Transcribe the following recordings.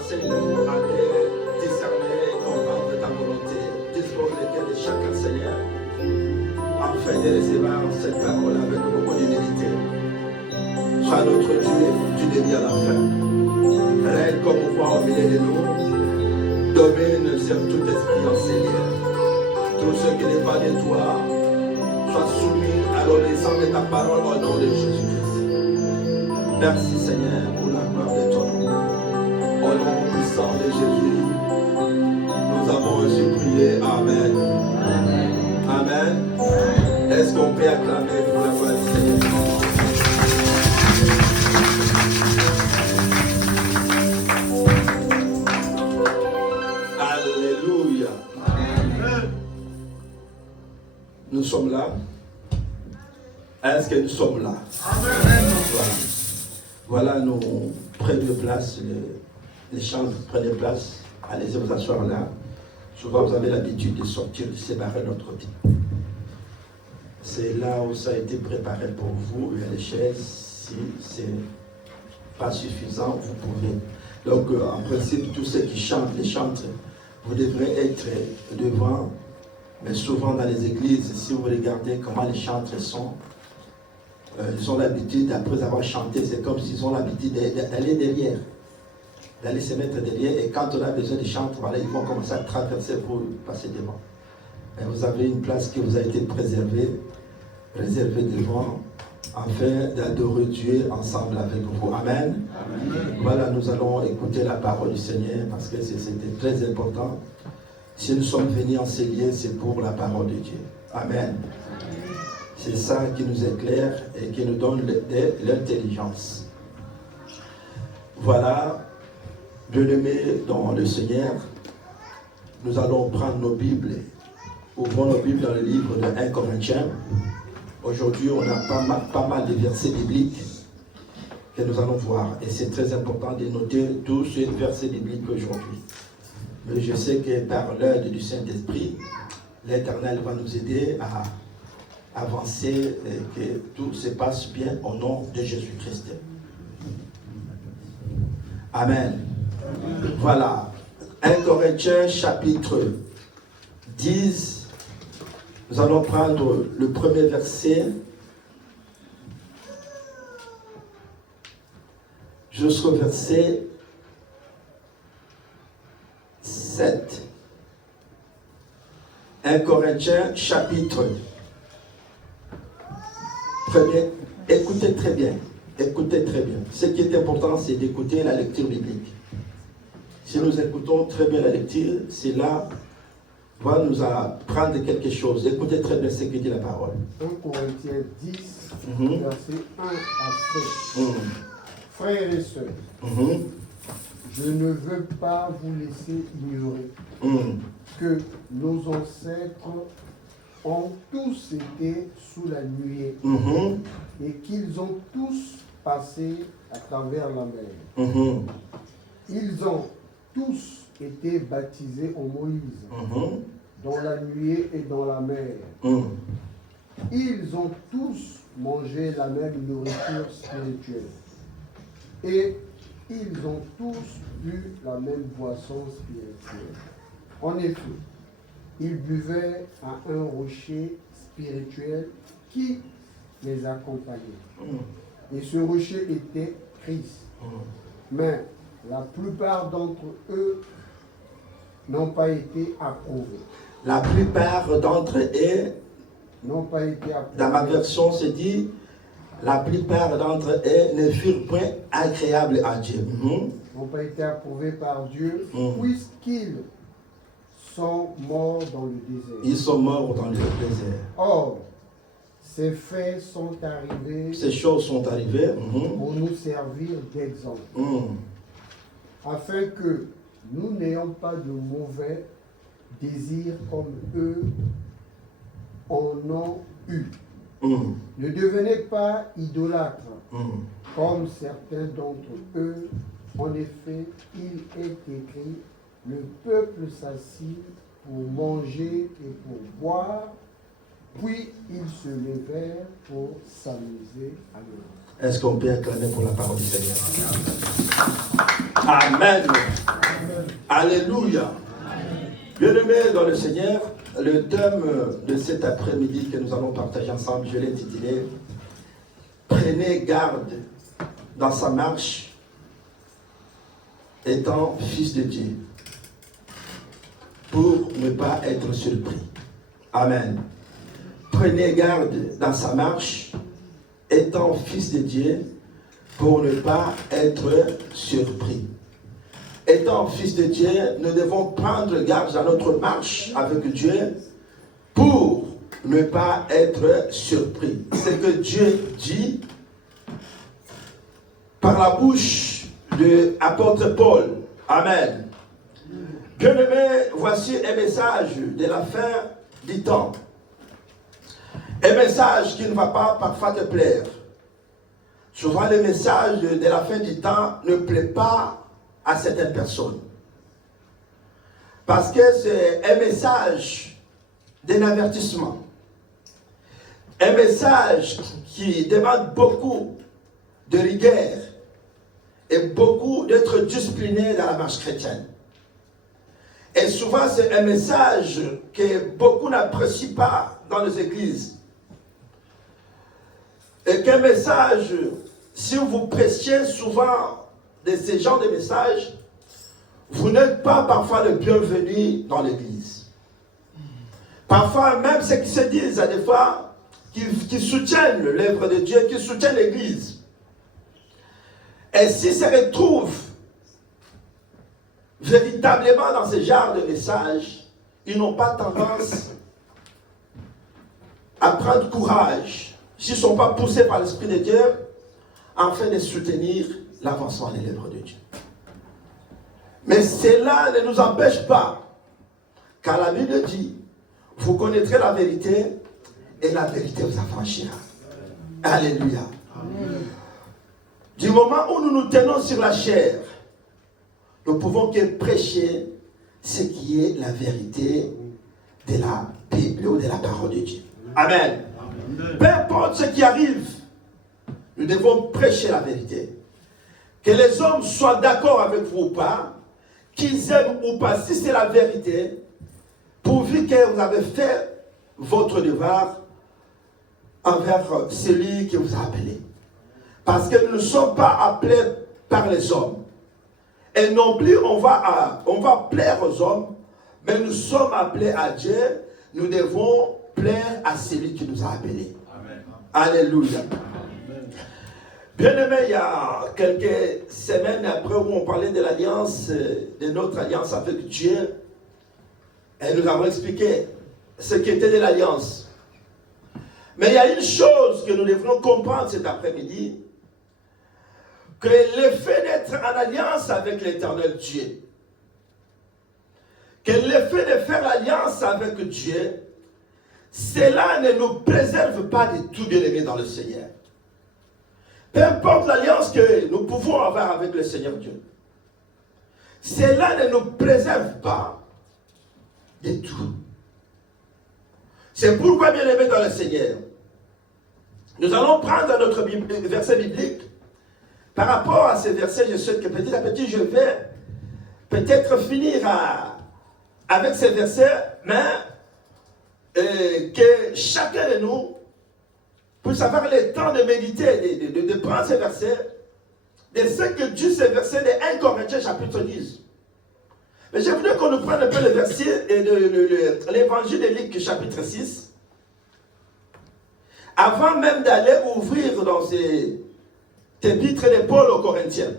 enseigne-nous à discerner et comprendre ta volonté. Dispose le cœur de chacun, Seigneur, afin de recevoir cette parole avec beaucoup d'humilité. Sois notre Dieu du début à la fin. Règne comme voix au milieu de nous. Domine sur tout esprit en Seigneur. Tout ce qui n'est pas de toi, soit soumis à l'obéissance de ta parole au nom de Jésus-Christ. Merci Seigneur pour la gloire de ton nom. Au nom puissant de Jésus, nous avons reçu prier. Amen. Amen. Est-ce qu'on peut acclamer pour la gloire du Seigneur? Alléluia. Nous sommes là. Est-ce que nous sommes là? Amen. Voilà, nous prenons place, les chants prennent place. Allez-y vous asseoir là. Souvent vous avez l'habitude de sortir, de séparer notre vie. C'est là où ça a été préparé pour vous. Il y a les chaises. Si ce n'est pas suffisant, vous pouvez. Donc en principe, tous ceux qui chantent, les chantres, vous devrez être devant. Mais souvent dans les églises, si vous regardez comment les chantres sont, ils ont l'habitude, après avoir chanté, c'est comme s'ils ont l'habitude d'aller derrière, d'aller se mettre derrière, et quand on a besoin de chanter, voilà, ils vont commencer à traverser pour passer devant. Et vous avez une place qui vous a été préservée devant, afin d'adorer Dieu ensemble avec vous. Amen. Amen. Voilà, nous allons écouter la parole du Seigneur, parce que c'était très important. Si nous sommes venus en ces lieux, c'est pour la parole de Dieu. Amen. C'est ça qui nous éclaire et qui nous donne l'intelligence. Voilà, bien-aimés dans le Seigneur, nous allons prendre nos Bibles. Ouvrons nos Bibles dans le livre de 1 Corinthiens. Aujourd'hui, on a pas mal de versets bibliques que nous allons voir. Et c'est très important de noter tous ces versets bibliques aujourd'hui. Mais je sais que par l'aide du Saint-Esprit, l'Éternel va nous aider à avancer et que tout se passe bien au nom de Jésus-Christ. Amen. Voilà. 1 Corinthiens chapitre 10. Nous allons prendre le premier verset jusqu'au verset 7. 1 Corinthiens chapitre 1er. Écoutez très bien. Écoutez très bien. Ce qui est important, c'est d'écouter la lecture biblique. Si nous écoutons très bien la lecture, c'est là va nous apprendre quelque chose. Écoutez très bien ce que dit la parole. 1 Corinthiens 10, versets 1 à 7. Frères et sœurs, je ne veux pas vous laisser ignorer que nos ancêtres ont tous été sous la nuée et qu'ils ont tous passé à travers la mer. Ils ont tous été baptisés en Moïse, dans la nuée et dans la mer. Ils ont tous mangé la même nourriture spirituelle. Et ils ont tous bu la même boisson spirituelle. En effet, ils buvaient à un rocher spirituel qui les accompagnait. Et ce rocher était Christ. Mais la plupart d'entre eux n'ont pas été approuvés. La plupart d'entre eux n'ont pas été approuvés. Dans ma version, c'est dit, la plupart d'entre eux ne furent point agréables à Dieu. N'ont pas été approuvés par Dieu, puisqu'ils sont morts dans le désert. Ils sont morts dans le désert. Or, ces faits sont arrivés. Ces choses sont arrivées pour nous servir d'exemple. Afin que nous n'ayons pas de mauvais désirs comme eux en ont eu. Ne devenez pas idolâtres, comme certains d'entre eux. En effet, il est écrit, le peuple s'assit pour manger et pour boire, puis ils se levèrent pour s'amuser à l'heure. Est-ce qu'on peut acclamer pour la parole du Seigneur? Amen. Alléluia. Bien-aimés dans le Seigneur, le thème de cet après-midi que nous allons partager ensemble, je l'ai intitulé « Prenez garde dans sa marche, étant fils de Dieu, pour ne pas être surpris. » Amen. Prenez garde dans sa marche, étant fils de Dieu, pour ne pas être surpris. Étant fils de Dieu, nous devons prendre garde dans notre marche avec Dieu pour ne pas être surpris. C'est que Dieu dit par la bouche de l'apôtre Paul. Amen. Bien-aimés, voici un message de la fin du temps. Un message qui ne va pas parfois te plaire. Souvent, les messages de la fin du temps ne plaisent pas à certaines personnes. Parce que c'est un message d'un avertissement. Un message qui demande beaucoup de rigueur et beaucoup d'être discipliné dans la marche chrétienne. Et souvent, c'est un message que beaucoup n'apprécient pas dans les églises. Et qu'un message, si vous prêchiez souvent de ces genres de messages, vous n'êtes pas parfois le bienvenu dans l'église. Parfois, même ceux qui se disent à des fois, qui soutiennent l'œuvre de Dieu, qui soutiennent l'église. Et s'ils se retrouvent véritablement dans ce genre de messages, ils n'ont pas tendance à prendre courage, s'ils ne sont pas poussés par l'Esprit de Dieu, afin de soutenir l'avancement de l'œuvre de Dieu. Mais cela ne nous empêche pas, car la Bible dit, vous connaîtrez la vérité, et la vérité vous affranchira. Alléluia. Amen. Du moment où nous nous tenons sur la chair, nous pouvons que prêcher ce qui est la vérité de la Bible ou de la parole de Dieu. Amen. Amen. Peu importe ce qui arrive, nous devons prêcher la vérité. Que les hommes soient d'accord avec vous ou pas, qu'ils aiment ou pas, si c'est la vérité, pourvu que vous avez fait votre devoir envers celui qui vous a appelé. Parce que nous ne sommes pas appelés par les hommes. Et non plus on va plaire aux hommes, mais nous sommes appelés à Dieu. Nous devons plaire à celui qui nous a appelés. Amen. Alléluia. Bien-aimé, il y a quelques semaines après où on parlait de l'alliance, de notre alliance avec Dieu, et nous avons expliqué ce qu'était de l'alliance. Mais il y a une chose que nous devrons comprendre cet après-midi, que le fait d'être en alliance avec l'Éternel Dieu, que le fait de faire l'alliance avec Dieu, cela ne nous préserve pas de tout bien-aimé dans le Seigneur. Peu importe l'alliance que nous pouvons avoir avec le Seigneur Dieu, cela ne nous préserve pas de tout. C'est pourquoi, bien aimé dans le Seigneur, nous allons prendre notre verset biblique. Par rapport à ces versets, je sais que petit à petit, je vais peut-être finir avec ces versets, mais que chacun de nous puisse avoir le temps de méditer, de prendre ces versets, de ce que dit ces versets de 1 Corinthiens chapitre 10. Mais je voudrais qu'on nous prenne un peu le verset de l'évangile de Luc chapitre 6, avant même d'aller ouvrir dans ces épîtres de Paul aux Corinthiens.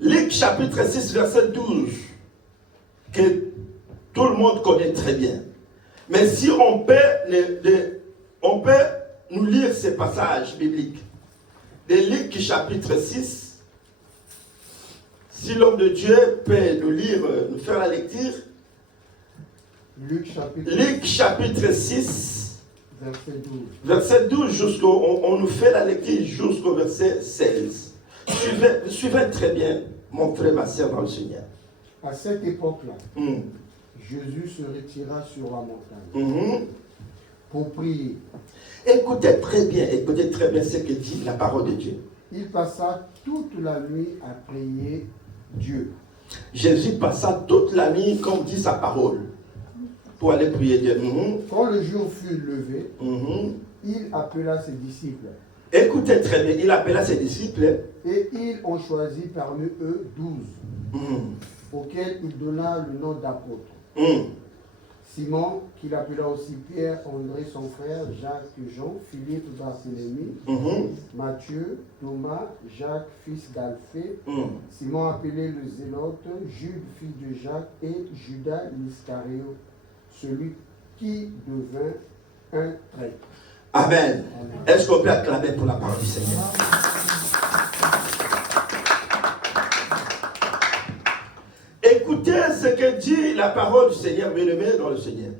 Luc chapitre 6, verset 12, que tout le monde connaît très bien. Mais si on peut nous lire ces passages bibliques de Luc chapitre 6, si l'homme de Dieu peut nous lire, nous faire la lecture. Luc chapitre 6, verset 12 on nous fait la lecture jusqu'au verset 16. Suivez très bien, mon frère, ma soeur dans le Seigneur. À cette époque-là, Jésus se retira sur la montagne pour prier. Écoutez très bien ce que dit la parole de Dieu. Il passa toute la nuit à prier Dieu. Jésus passa toute la nuit, comme dit sa parole, pour aller prier Dieu. Quand le jour fut levé, il appela ses disciples. Écoutez très bien, il appela ses disciples. Et ils ont choisi parmi eux 12, auxquels il donna le nom d'apôtres. Simon, qu'il appela aussi Pierre, André son frère, Jacques, Jean, Philippe, Barthélemy, Matthieu, Thomas, Jacques, fils d'Alphée, Simon appelé le Zélote, Jude, fils de Jacques, et Judas l'Iscariote, celui qui devint un traître. Amen. Est-ce qu'on peut acclamer pour la parole du Seigneur? Écoutez ce que dit la parole du Seigneur, bien-aimé dans le Seigneur.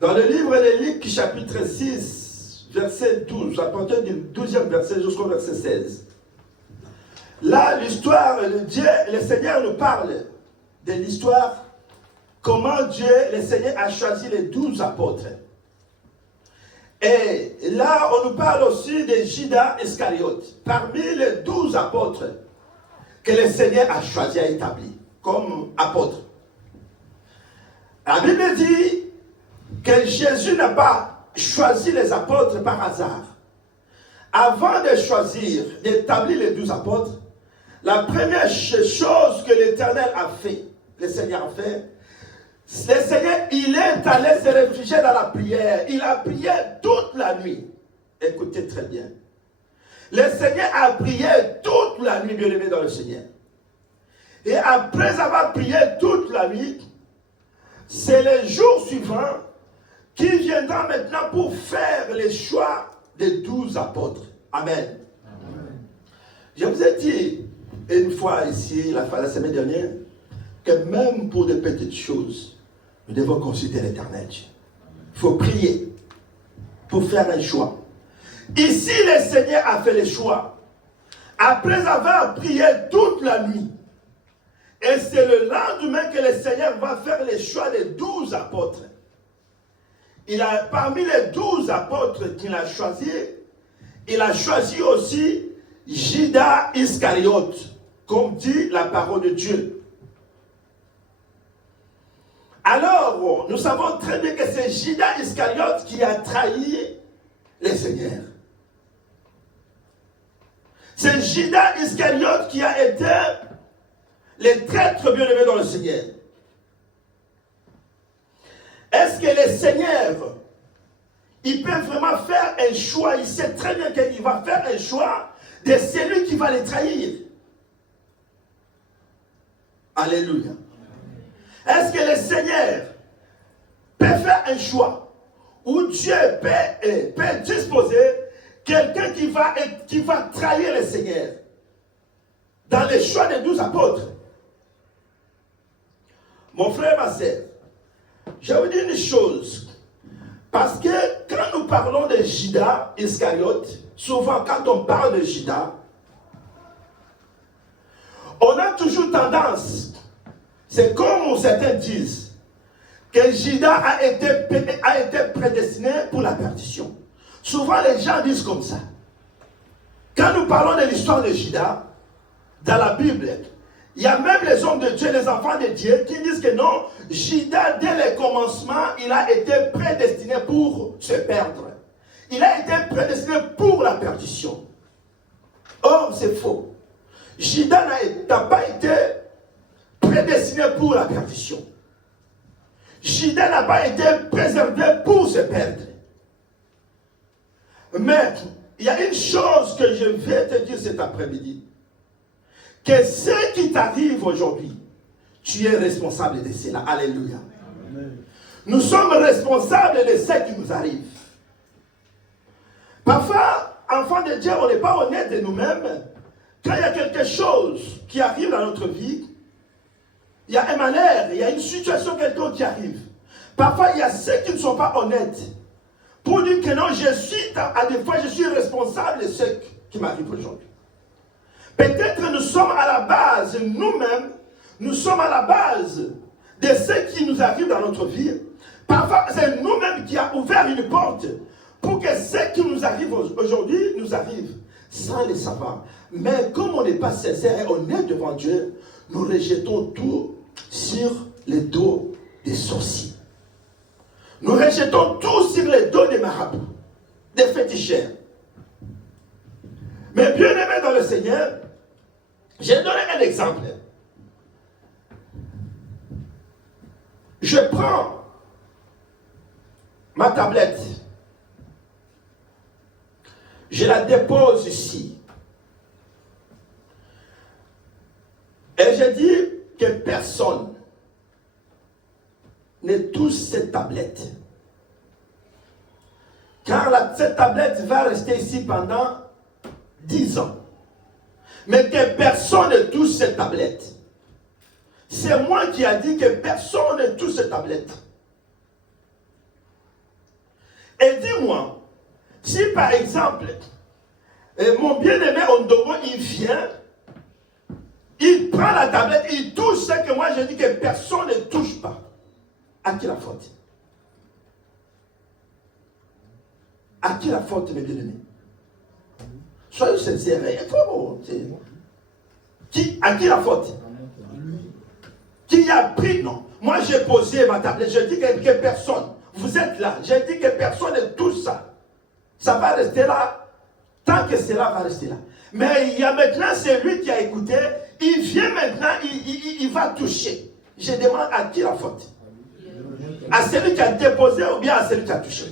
Dans le livre de Luc, chapitre 6, verset 12, à partir du 12e verset jusqu'au verset 16. Là, l'histoire de Dieu, le Seigneur nous parle de l'histoire, comment Dieu, le Seigneur, a choisi les 12 apôtres. Et là, on nous parle aussi de Judas Iscariote, parmi les 12 apôtres que le Seigneur a choisi à établir comme apôtres. La Bible dit que Jésus n'a pas choisi les apôtres par hasard. Avant de choisir, d'établir les 12 apôtres, la première chose que l'Éternel a fait, le Seigneur a fait, le Seigneur, il est allé se réfugier dans la prière. Il a prié toute la nuit. Écoutez très bien. Le Seigneur a prié toute la nuit, bien-aimé dans le Seigneur. Et après avoir prié toute la nuit, c'est le jour suivant qu'il viendra maintenant pour faire les choix des 12 apôtres. Amen. Amen. Je vous ai dit une fois ici, la semaine dernière, que même pour des petites choses, nous devons considérer l'Éternel. Il faut prier pour faire un choix. Ici, le Seigneur a fait le choix. Après avoir prié toute la nuit, et c'est le lendemain que le Seigneur va faire le choix des 12 apôtres. Parmi les 12 apôtres qu'il a choisis, il a choisi aussi Judas Iscariote, comme dit la parole de Dieu. Alors, nous savons très bien que c'est Judas Iscariote qui a trahi le Seigneur. C'est Judas Iscariote qui a été le traître bien-aimé dans le Seigneur. Est-ce que le Seigneur, il peut vraiment faire un choix? Il sait très bien qu'il va faire un choix de celui qui va le trahir. Alléluia. Est-ce que le Seigneur peut faire un choix où Dieu peut disposer quelqu'un qui va trahir le Seigneur dans les choix des 12 apôtres? Mon frère, ma sœur, je vous dis une chose. Parce que quand nous parlons de Judas Iscariote, souvent quand on parle de Judas, on a toujours tendance, c'est comme certains disent, que Judas a été prédestiné pour la perdition. Souvent les gens disent comme ça. Quand nous parlons de l'histoire de Judas, dans la Bible, il y a même les hommes de Dieu, les enfants de Dieu, qui disent que non, Judas, dès le commencement, il a été prédestiné pour se perdre. Il a été prédestiné pour la perdition. Or, c'est faux. Judas n'a pas été prédestiné pour la perdition. Judas n'a pas été préservé pour se perdre. Mais, il y a une chose que je vais te dire cet après-midi. Que ce qui t'arrive aujourd'hui, tu es responsable de cela. Alléluia. Amen. Nous sommes responsables de ce qui nous arrive. Parfois, enfants de Dieu, on n'est pas honnête de nous-mêmes. Quand il y a quelque chose qui arrive dans notre vie, il y a un malheur, il y a une situation quelconque qui arrive. Parfois, il y a ceux qui ne sont pas honnêtes. Pour dire que non, à des fois, je suis responsable de ce qui m'arrive aujourd'hui. Peut-être nous sommes à la base, nous-mêmes, nous sommes à la base de ce qui nous arrive dans notre vie. Parfois, c'est nous-mêmes qui avons ouvert une porte pour que ce qui nous arrive aujourd'hui nous arrive. sans le savoir. Mais comme on n'est pas sincère et honnête devant Dieu, nous rejetons tout sur le dos des sorciers. Nous rejetons tout sur le dos des marabouts, des féticheurs. Mais bien aimé dans le Seigneur, j'ai donné un exemple. Je prends ma tablette, je la dépose ici. Et je dis que personne ne touche cette tablette. Car cette tablette va rester ici pendant 10 ans. Mais que personne ne touche cette tablette. C'est moi qui ai dit que personne ne touche cette tablette. Et dis-moi, si par exemple, mon bien-aimé Ondomo, il vient, il prend la tablette, il touche ce que moi je dis que personne ne touche pas. À qui la faute? À qui la faute, mes bien-aimés? Soyez sincères. À qui la faute? Qui a pris? Non. Moi j'ai posé ma tablette, je dis que personne. Vous êtes là, j'ai dit que personne ne touche ça. Ça va rester là, tant que cela va rester là. Mais il y a maintenant celui qui a écouté, il vient maintenant, il va toucher. Je demande à qui la faute? À celui qui a déposé ou bien à celui qui a touché?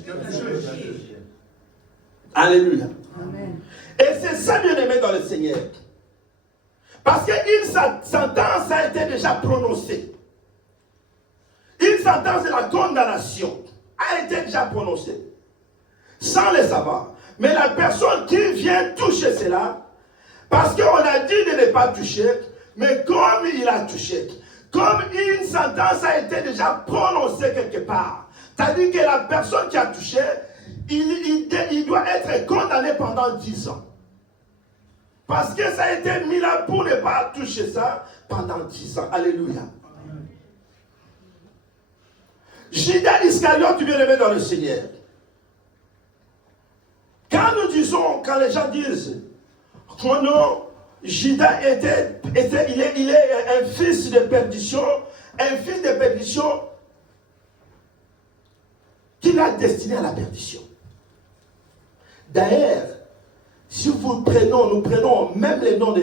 Alléluia. Amen. Et c'est ça, bien aimé dans le Seigneur. Parce qu'une sentence a été déjà prononcée. Une sentence de la condamnation a été déjà prononcée. Sans le savoir. Mais la personne qui vient toucher cela, parce qu'on a dit de ne pas toucher, mais comme il a touché, comme une sentence a été déjà prononcée quelque part, c'est-à-dire que la personne qui a touché, il doit être condamné pendant 10 ans. Parce que ça a été mis là pour ne pas toucher ça pendant 10 ans. Alléluia. Judas Iscariote, tu bien aimé dans le Seigneur. Quand nous disons, quand les gens disent que non, Judas il est un fils de perdition qui l'a destiné à la perdition. D'ailleurs, si nous prenons même les noms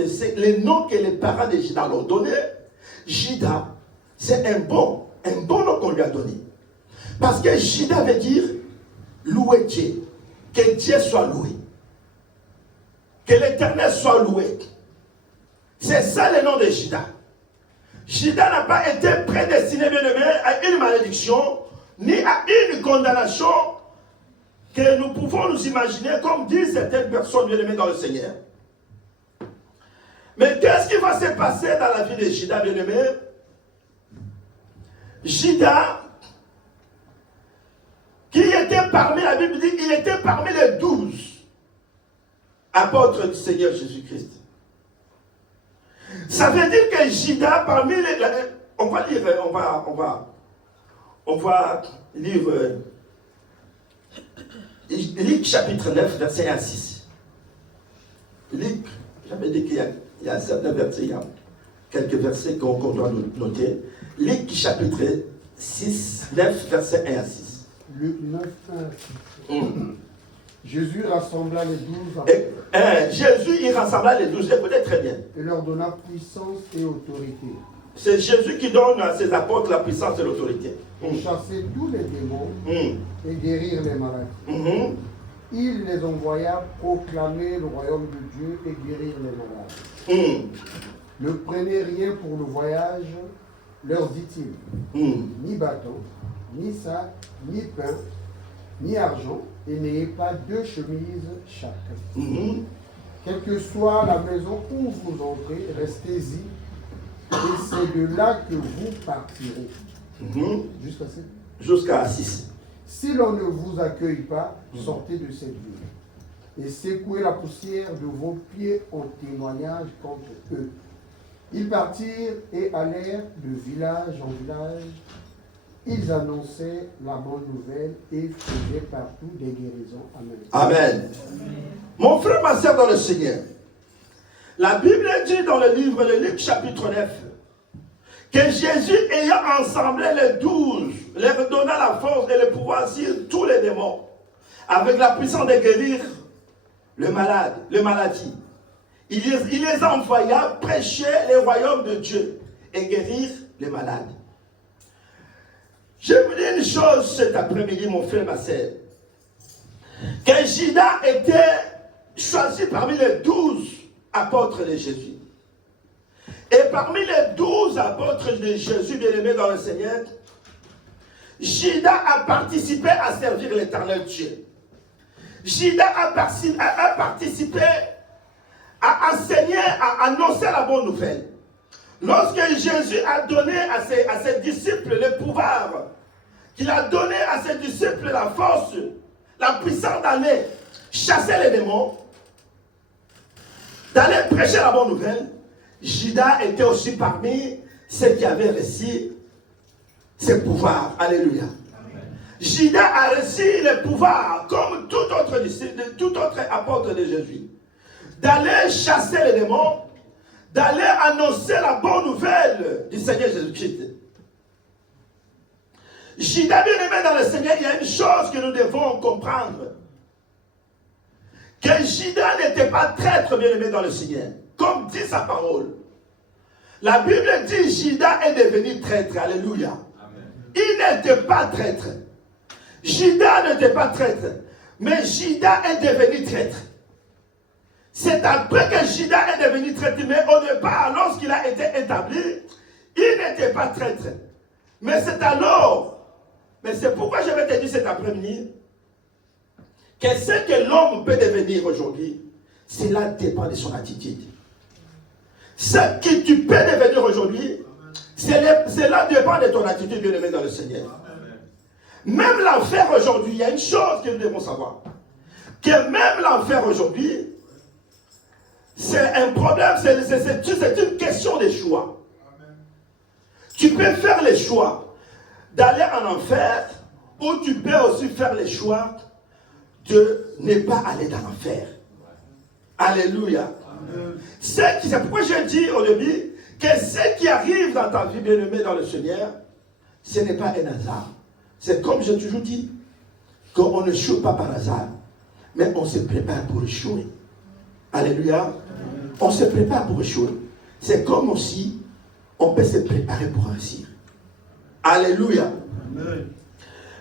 que les parents de Judas l'ont donné, Judas, c'est un bon nom qu'on lui a donné. Parce que Judas veut dire louer Dieu. Que Dieu soit loué. Que l'Éternel soit loué. C'est ça le nom de Judas. Judas n'a pas été prédestiné, bien aimé, à une malédiction, ni à une condamnation que nous pouvons nous imaginer, comme disent certaines personnes bien aimées dans le Seigneur. Mais qu'est-ce qui va se passer dans la vie de Judas, bien aimé? Judas, qui était parmi, la Bible dit, il était parmi les 12 apôtres du Seigneur Jésus-Christ. Ça veut dire que Judas, parmi les... On va lire Luc chapitre 9, verset 1 à 6. Luc, j'avais dit qu'il y a un certain verset, il y a quelques versets qu'on doit noter. Luc chapitre 9, verset 1 à 6. Luc 9, 1 à 6. Jésus rassembla les 12 Jésus y rassembla les 12, écoutez très bien. Et leur donna puissance et autorité. C'est Jésus qui donne à ses apôtres la puissance et l'autorité. Pour chasser tous les démons et guérir les malades. Il les envoya proclamer le royaume de Dieu et guérir les malades. Ne prenez rien pour le voyage, leur dit-il. Ni bâton, ni sac, ni pain, ni argent, et n'ayez pas 2 chemises chacun. Quelle que soit la maison où vous entrez, restez-y, et c'est de là que vous partirez. Jusqu'à 6. Si l'on ne vous accueille pas, sortez de cette ville, et secouez la poussière de vos pieds en témoignage contre eux. Ils partirent et allèrent de village en village, Ils annonçaient la bonne nouvelle et faisaient partout des guérisons. Amen. Amen. Mon frère, ma soeur dans le Seigneur, la Bible dit dans le livre de Luc chapitre 9 que Jésus ayant assemblé les 12, leur donna la force et le pouvoir sur tous les démons, avec la puissance de guérir le malade, les maladies. Il les envoya prêcher le royaume de Dieu et guérir les malades. Je vous dis une chose cet après-midi, mon frère, ma soeur, que Judas était choisi parmi les 12 apôtres de Jésus. Et parmi les 12 apôtres de Jésus, bien-aimés dans le Seigneur, Judas a participé à servir l'Éternel Dieu. Judas a participé à enseigner, à annoncer la bonne nouvelle. Lorsque Jésus a donné à ses disciples le pouvoir, qu'il a donné à ses disciples la force, la puissance d'aller chasser les démons, d'aller prêcher la bonne nouvelle, Judas était aussi parmi ceux qui avaient reçu ce pouvoir. Alléluia. Judas a reçu le pouvoir, comme tout autre disciple, tout autre apôtre de Jésus, d'aller chasser les démons, d'aller annoncer la bonne nouvelle du Seigneur Jésus-Christ. Judas, bien-aimé dans le Seigneur, il y a une chose que nous devons comprendre. Que Judas n'était pas traître, bien-aimé dans le Seigneur, comme dit sa parole. La Bible dit Judas est devenu traître. Alléluia. Amen. Il n'était pas traître. Judas n'était pas traître. Mais Judas est devenu traître. C'est après que Judas est devenu traître. Mais au départ, lorsqu'il a été établi, il n'était pas traître. Mais c'est alors, mais c'est pourquoi je vais te dire cet après-midi, que ce que l'homme peut devenir aujourd'hui, cela dépend de son attitude. Ce que tu peux devenir aujourd'hui, cela dépend de ton attitude, bien-aimé dans le Seigneur. Même l'enfer aujourd'hui, il y a une chose que nous devons savoir. Que même l'enfer aujourd'hui, c'est un problème, c'est une question de choix. Tu peux faire le choix d'aller en enfer, ou tu peux aussi faire le choix de ne pas aller dans l'enfer. Alléluia. C'est pourquoi j'ai dit au début que ce qui arrive dans ta vie, bien-aimée dans le Seigneur, ce n'est pas un hasard. C'est comme j'ai toujours dit, qu'on ne échoue pas par hasard, mais on se prépare pour échouer. Alléluia. On se prépare pour échouer. C'est comme aussi, on peut se préparer pour réussir. Alléluia.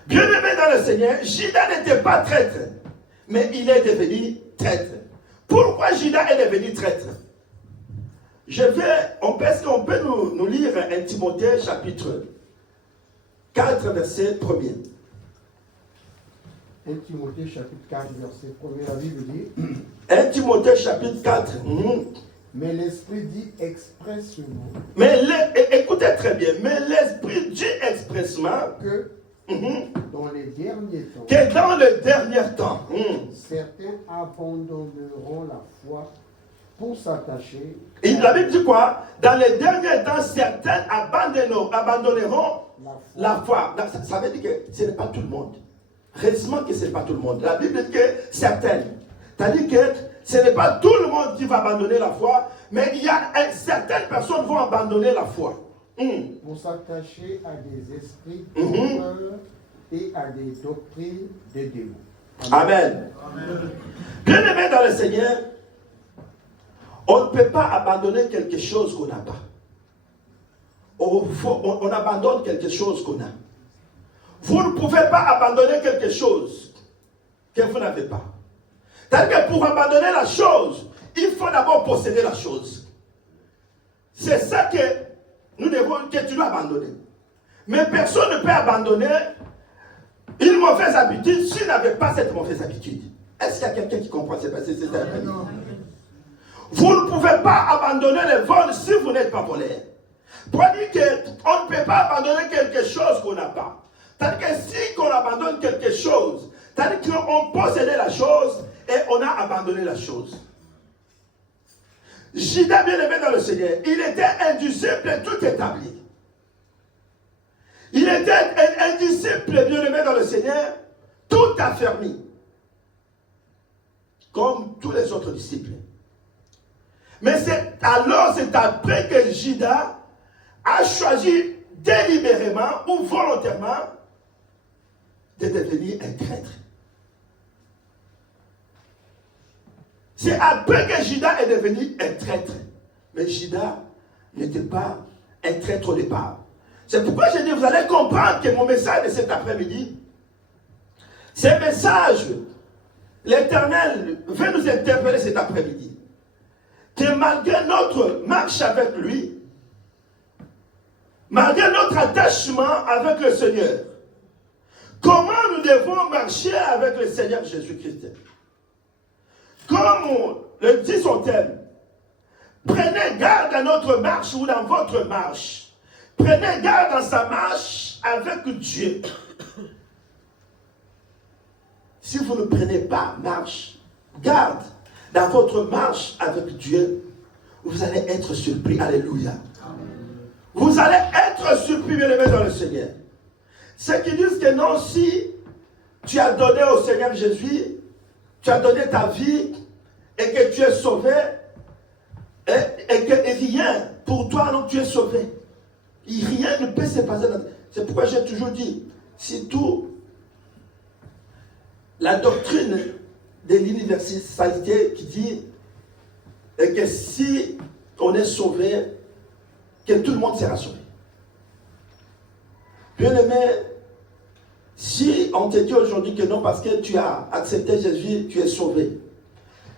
Bien-aimé dans le Seigneur, Judas n'était pas traître, mais il est devenu traître. Pourquoi Judas est devenu traître? On peut nous lire 1 Timothée chapitre 4, verset 1er. 1 Timothée chapitre 4, verset 1er, la Bible dit 1 Timothée chapitre 4. Mais l'Esprit dit expressement. Écoutez très bien, mais l'Esprit dit expressement que dans les derniers temps, que dans les derniers temps, certains abandonneront la foi pour s'attacher. La Bible dit quoi? Dans les derniers temps, certains abandonneront la foi. Ça veut dire que ce n'est pas tout le monde. Heureusement que ce n'est pas tout le monde. La Bible dit que certains. C'est-à-dire que ce n'est pas tout le monde qui va abandonner la foi, mais il y a certaines personnes qui vont abandonner la foi. Pour s'attacher à des esprits trompeurs et à des doctrines de démons. Amen. Bien-aimés dans le Seigneur, on ne peut pas abandonner quelque chose qu'on n'a pas. On abandonne quelque chose qu'on a. Vous ne pouvez pas abandonner quelque chose que vous n'avez pas. C'est-à-dire que pour abandonner la chose, il faut d'abord posséder la chose. C'est ça que tu dois abandonner. Mais personne ne peut abandonner une mauvaise habitude s'il n'avait pas cette mauvaise habitude. Est-ce qu'il y a quelqu'un qui comprend cette habitude? Vous ne pouvez pas abandonner le vol si vous n'êtes pas voleur. Pour dire qu'on ne peut pas abandonner quelque chose qu'on n'a pas. C'est-à-dire que si on abandonne quelque chose, c'est-à-dire qu'on possédait la chose et on a abandonné la chose. Judas, bien aimé dans le Seigneur, il était un disciple tout établi. Il était un disciple bien-aimé dans le Seigneur, tout affermi, comme tous les autres disciples. Mais c'est après que Judas a choisi délibérément ou volontairement de devenir un traître. C'est après que Judas est devenu un traître. Mais Judas n'était pas un traître au départ. C'est pourquoi je dis, vous allez comprendre que mon message de cet après-midi, ce message, l'Éternel veut nous interpeller cet après-midi. Que malgré notre marche avec lui, malgré notre attachement avec le Seigneur, comment nous devons marcher avec le Seigneur Jésus-Christ? Comme le dit son thème, prenez garde à notre marche ou dans votre marche. Prenez garde dans sa marche avec Dieu. Si vous ne prenez pas garde dans votre marche avec Dieu, vous allez être surpris. Alléluia. Vous allez être surpris, bien-aimés dans le Seigneur. Ceux qui disent que non, si tu as donné au Seigneur Jésus, tu as donné ta vie et que tu es sauvé, et que rien pour toi, non, tu es sauvé. Rien ne peut se passer. C'est pourquoi j'ai toujours dit, si tout la doctrine de l'universalité qui dit que si on est sauvé, que tout le monde sera sauvé. Bien-aimé, si on te dit aujourd'hui que non, parce que tu as accepté Jésus, tu es sauvé,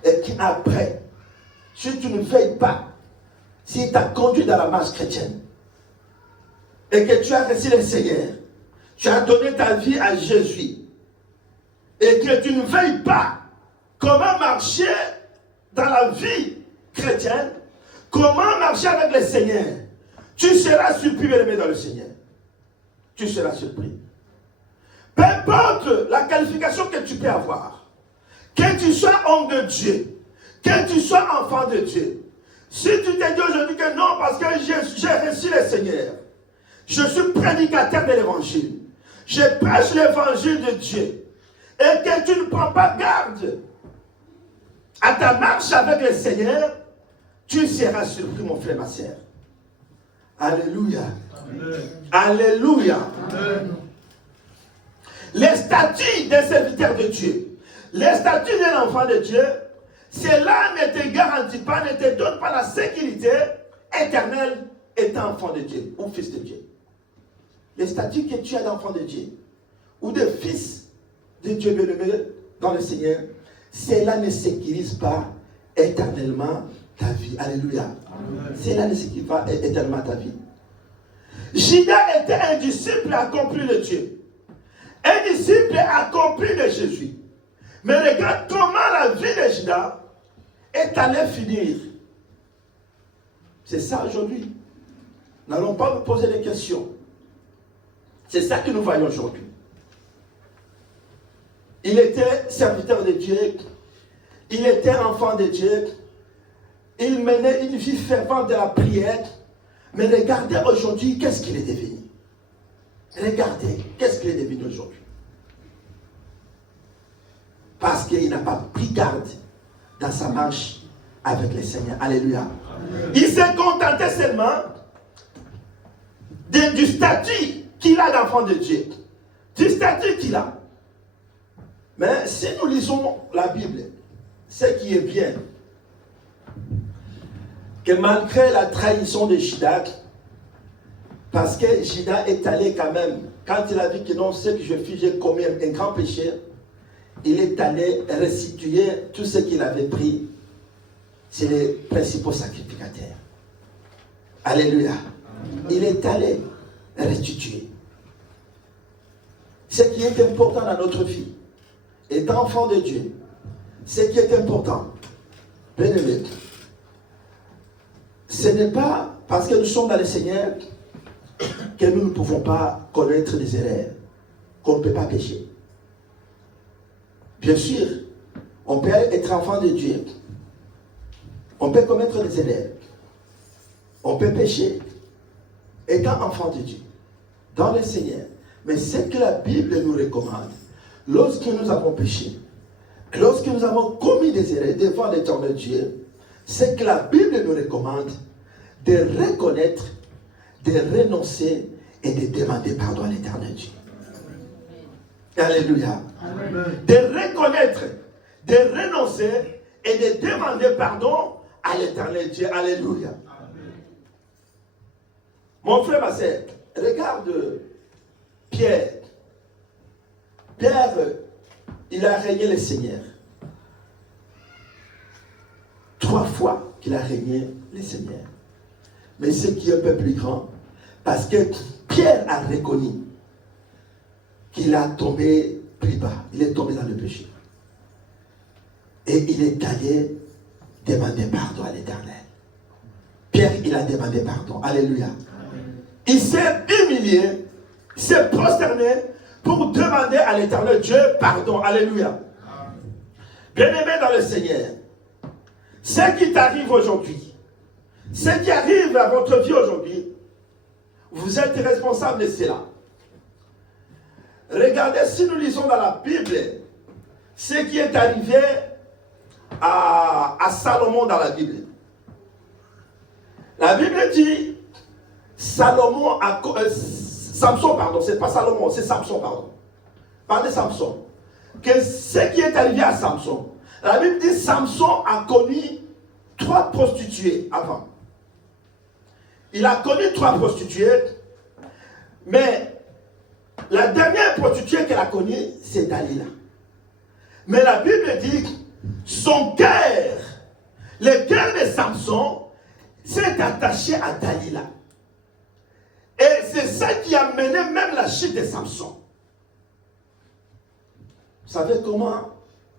et qu'après, si tu ne veilles pas, s'il t'a conduit dans la marche chrétienne, et que tu as reçu le Seigneur, tu as donné ta vie à Jésus, et que tu ne veilles pas comment marcher dans la vie chrétienne, comment marcher avec le Seigneur, tu seras surpris, bien-aimé dans le Seigneur. Tu seras surpris. Peu importe la qualification que tu peux avoir, que tu sois homme de Dieu, que tu sois enfant de Dieu, si tu te dis aujourd'hui que non, parce que j'ai reçu le Seigneur, je suis prédicateur de l'évangile, je prêche l'évangile de Dieu, et que tu ne prends pas garde à ta marche avec le Seigneur, tu seras surpris, mon frère, ma sœur. Alléluia. Amen. Alléluia. Amen. Les statuts des serviteurs de Dieu, les statuts d'un enfant de Dieu, cela ne te garantit pas, ne te donne pas la sécurité éternelle étant enfant de Dieu ou fils de Dieu. Les statuts que tu as d'enfant de Dieu ou de fils de Dieu bien-aimé dans le Seigneur, cela ne sécurise pas éternellement ta vie. Alléluia. Amen. Cela ne sécurise pas éternellement ta vie. Judas était un disciple accompli de Dieu. Un disciple accompli de Jésus. Mais regarde comment la vie de Judas est allée finir. C'est ça aujourd'hui. Nous n'allons pas vous poser des questions. C'est ça que nous voyons aujourd'hui. Il était serviteur de Dieu. Il était enfant de Dieu. Il menait une vie fervente de la prière. Mais regardez aujourd'hui, qu'est-ce qu'il est devenu? Regardez, qu'est-ce qu'il est devenu aujourd'hui? Parce qu'il n'a pas pris garde dans sa marche avec le Seigneur. Alléluia. Amen. Il s'est contenté seulement du statut qu'il a d'enfant de Dieu. Du statut qu'il a. Mais si nous lisons la Bible, ce qui est bien, que malgré la trahison de Judas, parce que Judas est allé quand même, quand il a vu que non, ce que je fais, j'ai commis un grand péché, il est allé restituer tout ce qu'il avait pris. C'est les principaux sacrificateurs. Alléluia. Il est allé restituer. Ce qui est important dans notre vie, étant enfant de Dieu, ce qui est important, bien-aimé, ce n'est pas parce que nous sommes dans le Seigneur que nous ne pouvons pas connaître des erreurs, qu'on ne peut pas pécher. Bien sûr, on peut être enfant de Dieu. On peut commettre des erreurs. On peut pécher étant enfant de Dieu. dans le Seigneur. Mais ce que la Bible nous recommande, lorsque nous avons péché, lorsque nous avons commis des erreurs devant l'Éternel Dieu, c'est que la Bible nous recommande de reconnaître, de renoncer et de demander pardon à l'Éternel Dieu. Alléluia. Amen. De reconnaître, de renoncer et de demander pardon à l'Éternel Dieu. Alléluia. Amen. Mon frère, ma sœur, regarde Pierre. Pierre, il a régné le Seigneur. 3 fois qu'il a régné le Seigneur. Mais ce qui est un peu plus grand, parce que Pierre a reconnu qu'il a tombé plus bas. Il est tombé dans le péché. Et il est allé demander pardon à l'Éternel. Pierre, il a demandé pardon. Alléluia. Amen. Il s'est humilié, il s'est prosterné pour demander à l'Éternel Dieu pardon. Alléluia. Bien-aimé dans le Seigneur, ce qui t'arrive aujourd'hui, ce qui arrive à votre vie aujourd'hui, vous êtes responsable de cela. Regardez, si nous lisons dans la Bible ce qui est arrivé à Salomon dans la Bible. La Bible dit Samson, pardon, c'est pas Salomon, c'est Samson, pardon. Parlez de Samson. Que ce qui est arrivé à Samson, la Bible dit Samson a connu 3 prostituées avant. Il a connu 3 prostituées, mais la dernière prostituée qu'elle a connue, c'est Dalila. Mais la Bible dit son cœur, le cœur de Samson, s'est attaché à Dalila. Et c'est ça qui a mené même la chute de Samson. Vous savez comment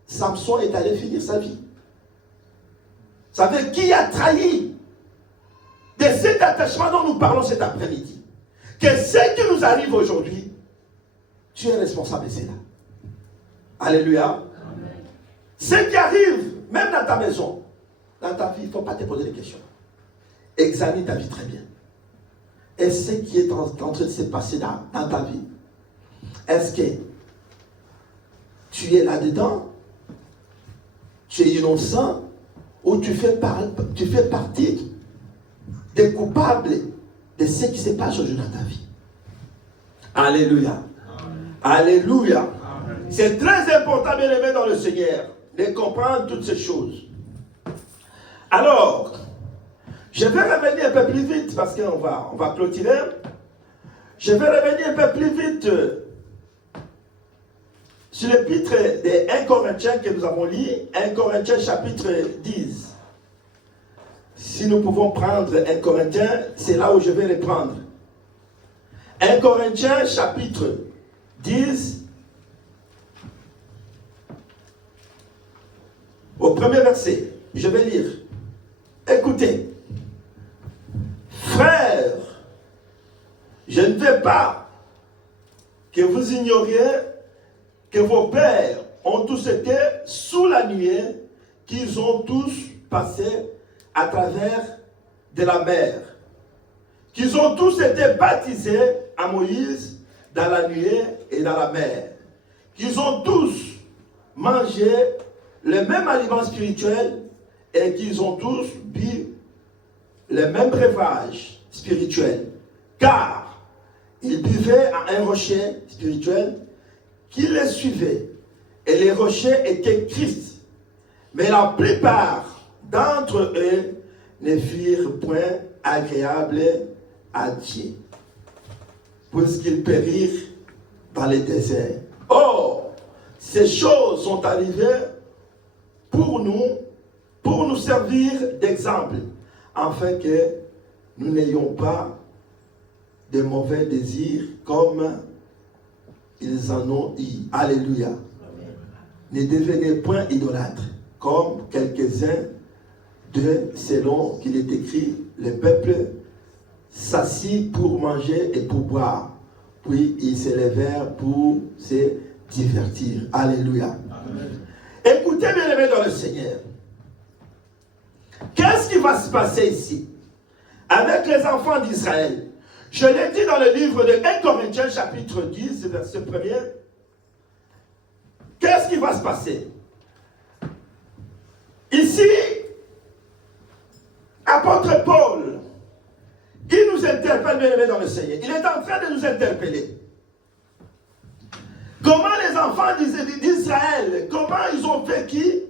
Samson est allé finir sa vie? Vous savez qui a trahi de cet attachement dont nous parlons cet après-midi? Que ce qui nous arrive aujourd'hui, tu es responsable de cela. Alléluia. Amen. Ce qui arrive, même dans ta maison, dans ta vie, il ne faut pas te poser des questions. Examine ta vie très bien. Et ce qui est en train de se passer dans ta vie, est-ce que tu es là-dedans? Tu es innocent? Ou tu fais partie des coupables de ce qui se passe aujourd'hui dans ta vie? Alléluia. Alléluia. Amen. C'est très important, bien aimé dans le Seigneur, de comprendre toutes ces choses. Alors, je vais revenir un peu plus vite parce qu'on va clôturer. Je vais revenir un peu plus vite sur l'épître de 1 Corinthiens que nous avons lu, 1 Corinthiens chapitre 10. Si nous pouvons prendre 1 Corinthiens, c'est là où je vais reprendre. 1 Corinthiens chapitre 10, au premier verset, je vais lire. Écoutez, frères, je ne veux pas que vous ignoriez que vos pères ont tous été sous la nuée, qu'ils ont tous passé à travers de la mer, qu'ils ont tous été baptisés à Moïse dans la nuée et dans la mer, qu'ils ont tous mangé le même aliment spirituel et qu'ils ont tous bu le même breuvage spirituel, car ils buvaient à un rocher spirituel qui les suivait, et les rochers étaient Christ. Mais la plupart d'entre eux ne furent point agréables à Dieu, puisqu'ils périrent dans les déserts. Or, ces choses sont arrivées pour nous servir d'exemple, afin que nous n'ayons pas de mauvais désirs comme ils en ont eu. Alléluia. Amen. Ne devenez point idolâtres, comme quelques-uns de, selon qu'il est écrit, le peuple s'assit pour manger et pour boire, puis ils se levèrent pour se divertir. Alléluia. Amen. Écoutez, bien aimés dans le Seigneur, qu'est-ce qui va se passer ici avec les enfants d'Israël? Je l'ai dit dans le livre de 1 Corinthiens chapitre 10, verset 1er. Qu'est-ce qui va se passer? Ici, apôtre Paul, il nous interpelle, bien aimés dans le Seigneur. Il est en train de nous interpeller. Comment les enfants d'Israël, comment ils ont vécu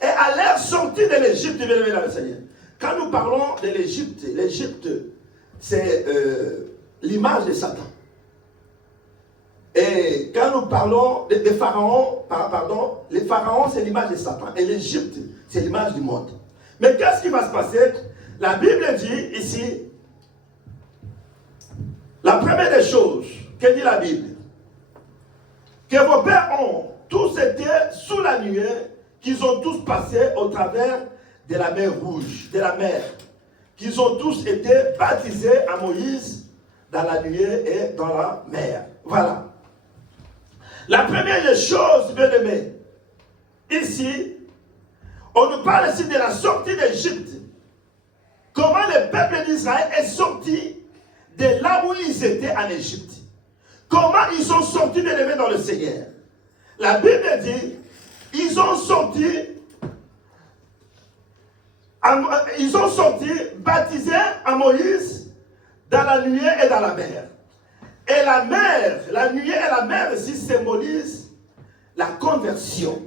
et à leur sortie de l'Égypte, bien aimés dans le Seigneur. Quand nous parlons de l'Égypte, l'Égypte, c'est l'image de Satan. Et quand nous parlons des pharaons, les pharaons, c'est l'image de Satan. Et l'Égypte, c'est l'image du monde. Mais qu'est-ce qui va se passer? La Bible dit ici, la première des choses, que dit la Bible? Que vos pères ont tous été sous la nuée, qu'ils ont tous passé au travers de la mer Rouge, de la mer. Qu'ils ont tous été baptisés à Moïse dans la nuée et dans la mer. Voilà. La première des choses, bien aimés, ici, on nous parle ici de la sortie d'Égypte. Comment le peuple d'Israël est sorti de là où ils étaient en Égypte. Comment ils sont sortis, bien aimés, dans le Seigneur. La Bible dit, ils ont sorti baptisés à Moïse dans la nuée et dans la mer. Et la mer, la nuée et la mer ici symbolisent la conversion.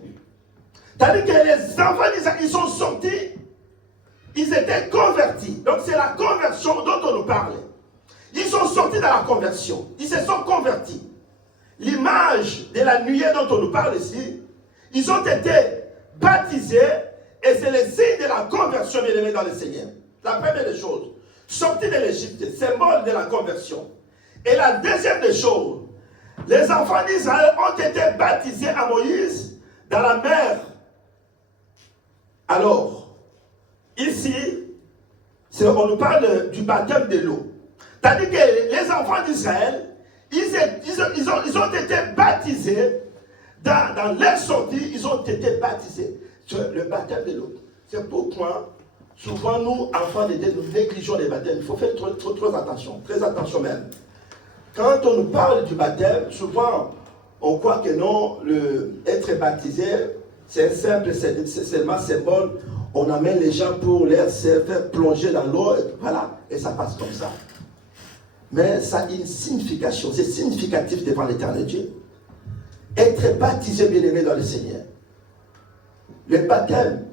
C'est-à-dire que les enfants d'Israël, ils sont sortis, ils étaient convertis. Donc c'est la conversion dont on nous parle. Ils sont sortis dans la conversion. Ils se sont convertis. L'image de la nuée dont on nous parle ici, ils ont été baptisés et c'est le signe de la conversion, bien aimés dans le Seigneur. La première des choses, sortis de l'Égypte, symbole de la conversion. Et la deuxième des choses, les enfants d'Israël ont été baptisés à Moïse dans la mer. Alors, ici, on nous parle du baptême de l'eau. C'est-à-dire que les enfants d'Israël, ils ont été baptisés dans leur sortie, ils ont été baptisés sur le baptême de l'eau. C'est pourquoi, souvent, nous, enfants de Dieu, nous négligeons les baptêmes. Il faut faire trop attention, très attention même. Quand on nous parle du baptême, souvent, on croit que non, être baptisé, c'est simple, c'est seulement symbole. On amène les gens pour les faire plonger dans l'eau, voilà, et ça passe comme ça. Mais ça a une signification, c'est significatif devant l'Éternel Dieu. Être baptisé, bien-aimé dans le Seigneur. Le baptême,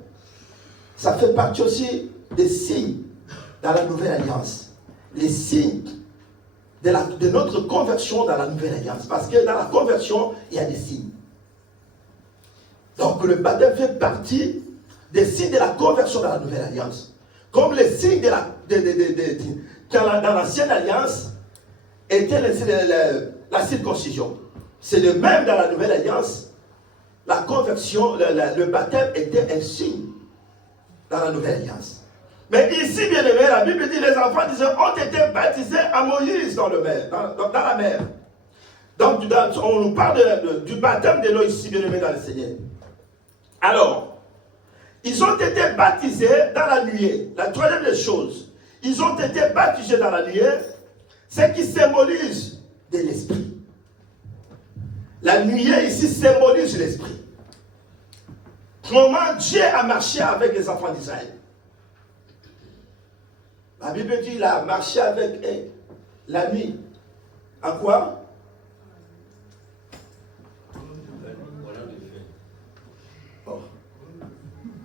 ça fait partie aussi des signes dans la Nouvelle Alliance. Les signes de notre conversion dans la Nouvelle Alliance. Parce que dans la conversion, il y a des signes. Donc le baptême fait partie des signes de la conversion dans la Nouvelle Alliance. Comme les signes dans l'Ancienne Alliance était la circoncision. C'est le même dans la Nouvelle Alliance. La conversion, le baptême était un signe dans la Nouvelle Alliance. Mais ici, bien aimé, la Bible dit les enfants d'Israël ont été baptisés à Moïse dans la mer. Donc, on nous parle du baptême de l'eau ici, bien aimé dans le Seigneur. Alors, ils ont été baptisés dans la nuée. La troisième des choses, ils ont été baptisés dans la nuée, ce qui symbolise de l'esprit. La nuée ici symbolise l'esprit. Comment Dieu a marché avec les enfants d'Israël. La Bible dit qu'il a marché avec eux la nuit. En quoi? Oh.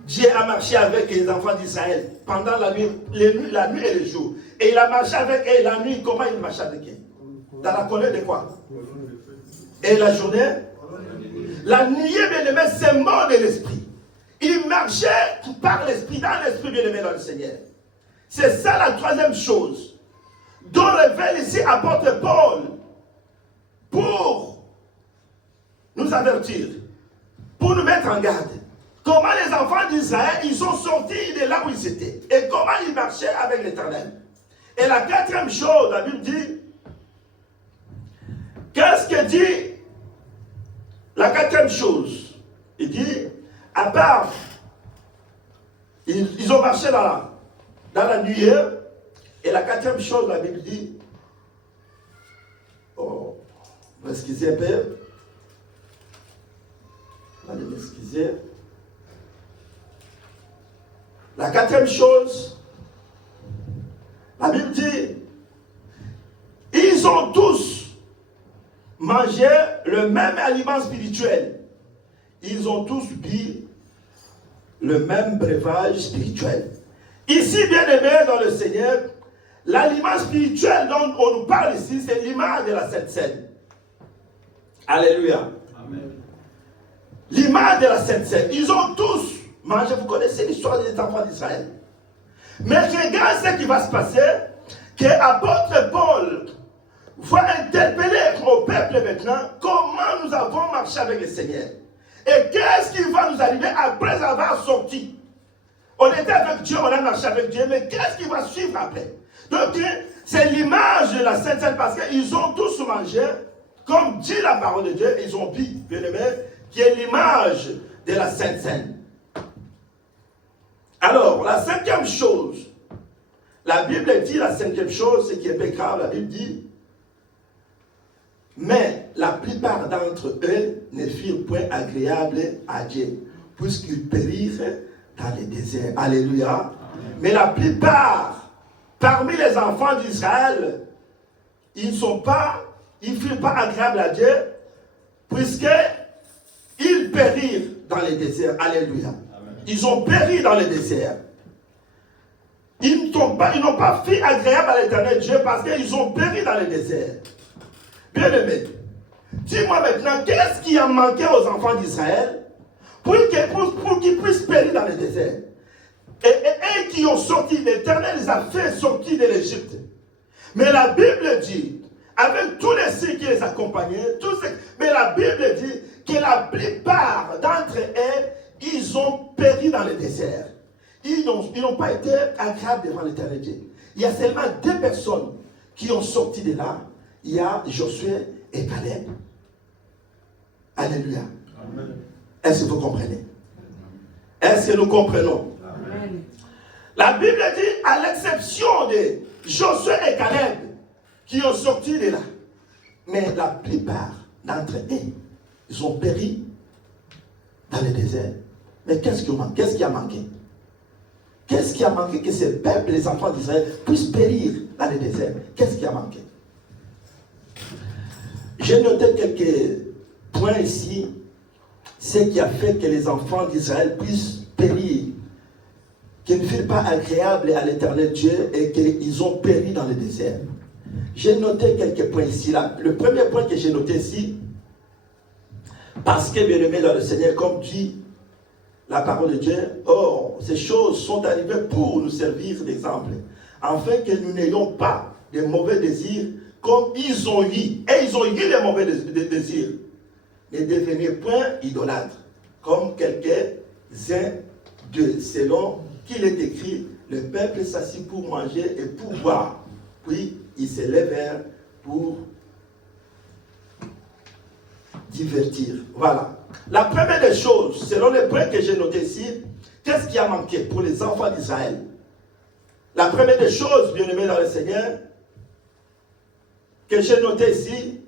Dieu a marché avec les enfants d'Israël pendant la nuit et le jour. Et il a marché avec eux la nuit. Comment il marchait avec eux? Dans la colère de quoi? Et la journée? La nuit, bien aimé, c'est symbole de l'esprit. Il marchait par l'esprit, dans l'esprit, bien aimé dans le Seigneur. C'est ça la troisième chose dont révèle ici apôtre Paul pour nous avertir, pour nous mettre en garde. Comment les enfants d'Israël, ils sont sortis de là où ils étaient et comment ils marchaient avec l'Éternel. Et la quatrième chose, la Bible dit, qu'est-ce que dit la quatrième chose? Il dit, à part, ils ont marché dans la nuée, et la quatrième chose, la Bible dit, Vous m'excusez un peu. Allez m'excuser. La quatrième chose, la Bible dit, ils ont tous mangé le même aliment spirituel. Ils ont tous bu le même breuvage spirituel. Ici, bien aimés dans le Seigneur, l'aliment spirituel dont on nous parle ici, c'est l'image de la Sainte Seine. Alléluia. Amen. L'image de la Sainte Seine. Ils ont tous mangé. Vous connaissez l'histoire des enfants d'Israël. Mais regarde ce qui va se passer, que l'apôtre Paul va interpeller au peuple maintenant comment nous avons marché avec le Seigneur. Et qu'est-ce qui va nous arriver après avoir sorti. On était avec Dieu, on a marché avec Dieu, mais qu'est-ce qui va suivre après? Donc, c'est l'image de la Sainte Seine parce qu'ils ont tous mangé, comme dit la parole de Dieu, ils ont bu, bien aimé, qui est l'image de la Sainte Seine. Alors, la cinquième chose, la Bible dit la cinquième chose, ce qui est grave, la Bible dit, mais la plupart d'entre eux ne furent point agréables à Dieu, puisqu'ils périrent dans les déserts. Alléluia. Amen. Mais la plupart, parmi les enfants d'Israël, ils ne furent pas agréables à Dieu, puisqu'ils périrent dans les déserts. Alléluia. Amen. Ils ont péri dans les déserts. Ils n'ont pas fait agréable à l'éternel Dieu parce qu'ils ont péri dans les déserts. Bien aimé, dis-moi maintenant, qu'est-ce qui a manqué aux enfants d'Israël pour qu'ils puissent périr dans le désert? Et qui ont sorti, l'Éternel les a fait sortir de l'Égypte. Mais la Bible dit, avec tous les signes qui les accompagnaient, mais la Bible dit que la plupart d'entre eux, ils ont péri dans le désert. Ils n'ont pas été agréables devant l'Éternel Dieu. Il y a seulement 2 personnes qui ont sorti de là. Il y a Josué et Caleb. Alléluia. Amen. Est-ce que vous comprenez? Est-ce que nous comprenons? Amen. La Bible dit, à l'exception de Josué et Caleb, qui ont sorti de là, mais la plupart d'entre eux, ils ont péri dans le désert. Mais qu'est-ce qui a manqué? Qu'est-ce qui a manqué que ces peuples, les enfants d'Israël, puissent périr dans le désert? Qu'est-ce qui a manqué? J'ai noté quelques points ici, ce qui a fait que les enfants d'Israël puissent périr, qu'ils ne furent pas agréables à l'Éternel Dieu et qu'ils ont péri dans le désert. J'ai noté quelques points ici. Là. Le premier point que j'ai noté ici, parce que bien aimé dans le Seigneur, comme dit la parole de Dieu, or, ces choses sont arrivées pour nous servir d'exemple, afin que nous n'ayons pas de mauvais désirs comme ils ont eu, et ils ont eu les mauvais désirs. Ne devenez point idolâtres, comme quelques-uns d'eux, selon qu'il est écrit, le peuple s'assit pour manger et pour boire, puis ils se lèvèrent pour divertir. Voilà. La première des choses, selon les points que j'ai notés ici, qu'est-ce qui a manqué pour les enfants d'Israël? La première des choses, bien aimés dans le Seigneur, que j'ai noté ici,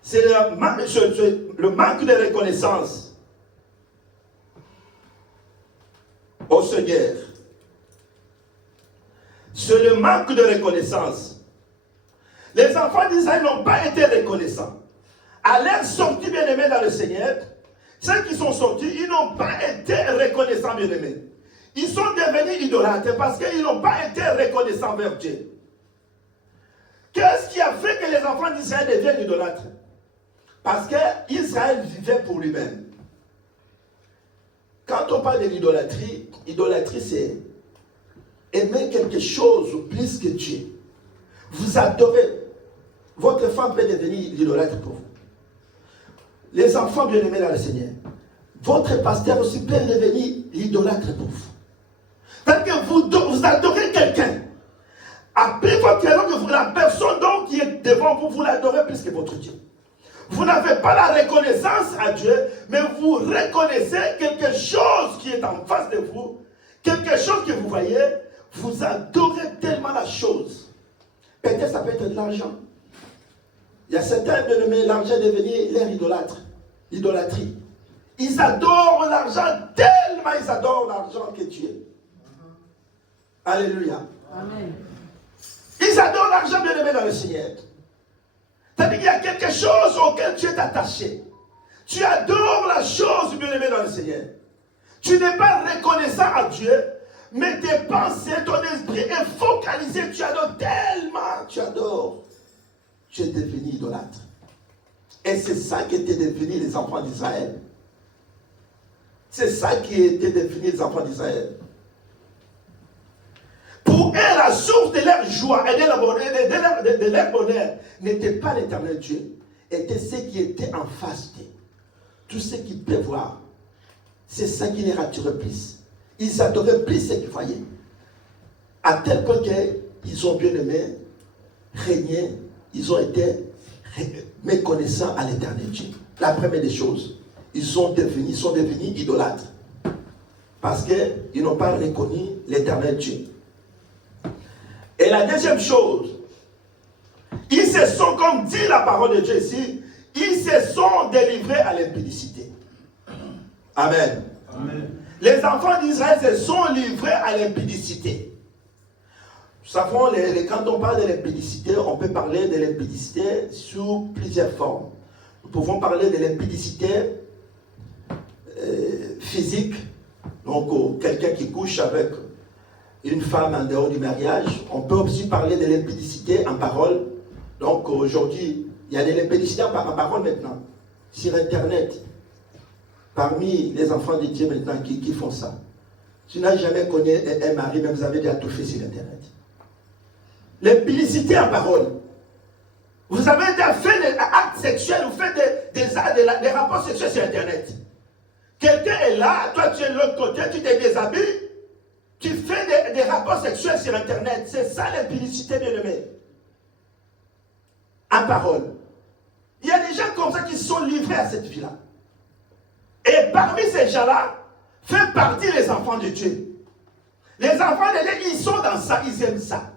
c'est le manque de reconnaissance au Seigneur. C'est le manque de reconnaissance. Les enfants d'Israël n'ont pas été reconnaissants. À leur sortie, bien-aimés dans le Seigneur, ceux qui sont sortis, ils n'ont pas été reconnaissants, bien-aimés. Ils sont devenus idolâtres parce qu'ils n'ont pas été reconnaissants vers Dieu. Qu'est-ce qui a fait que les enfants d'Israël deviennent idolâtres? Parce qu'Israël vivait pour lui-même. Quand on parle de l'idolâtrie, l'idolâtrie c'est aimer quelque chose plus que Dieu. Vous adorez. Votre femme peut devenir l'idolâtre pour vous. Les enfants bien-aimés dans le Seigneur, votre pasteur aussi peut devenir l'idolâtre pour vous. Parce que vous adorez quelqu'un. Appelez votre nom, la personne donc qui est devant vous, vous l'adorez plus que votre Dieu. Vous n'avez pas la reconnaissance à Dieu, mais vous reconnaissez quelque chose qui est en face de vous, quelque chose que vous voyez, vous adorez tellement la chose. Peut-être ça peut être de l'argent. Il y a certains bien-aimés, l'argent est devenu leur idolâtrie. Ils adorent l'argent tellement ils adorent l'argent que tu es. Alléluia. Amen. Ils adorent l'argent, bien-aimé, dans le Seigneur. C'est-à-dire qu'il y a quelque chose auquel tu es attaché. Tu adores la chose, bien-aimé, dans le Seigneur. Tu n'es pas reconnaissant à Dieu, mais tes pensées, ton esprit est focalisé. Tu adores tellement, tu adores. Tu es devenu idolâtre. Et c'est ça qui était devenu les enfants d'Israël. C'est ça qui était devenu les enfants d'Israël. Pour eux, la source de leur joie et de leur bonheur n'était pas l'éternel Dieu, était ce qui était en face d'eux. Tout ce qu'ils peuvent voir, c'est ça qui les ratturait plus. Ils adoraient plus ce qu'ils voyaient. À tel point qu'ils ont bien aimé, régné, ils ont été méconnaissants à l'éternel Dieu. La première des choses, ils sont devenus idolâtres. Parce qu'ils n'ont pas reconnu l'éternel Dieu. Et la deuxième chose, ils se sont, comme dit la parole de Dieu ici, ils se sont délivrés à l'impudicité. Amen. Amen. Les enfants d'Israël se sont livrés à l'impudicité. Nous savons, quand on parle de l'impudicité, on peut parler de l'impudicité sous plusieurs formes. Nous pouvons parler de l'impudicité physique, donc quelqu'un qui couche avec une femme en dehors du mariage. On peut aussi parler de l'impudicité en parole. Donc aujourd'hui, il y a de l'impudicité en parole maintenant, sur Internet. Parmi les enfants de Dieu maintenant qui font ça. Tu n'as jamais connu un mari, mais vous avez déjà tout fait sur Internet. L'impudicité en parole. Vous avez déjà fait des actes sexuels, vous faites des rapports sexuels sur Internet. Quelqu'un est là, toi tu es de l'autre côté, tu te déshabilles, tu fais des rapports sexuels sur Internet. C'est ça l'impudicité, bien-aimé. En parole. Il y a des gens comme ça qui sont livrés à cette vie-là. Et parmi ces gens-là, fait partie les enfants de Dieu. Les enfants de Dieu, ils sont dans ça, ils aiment ça.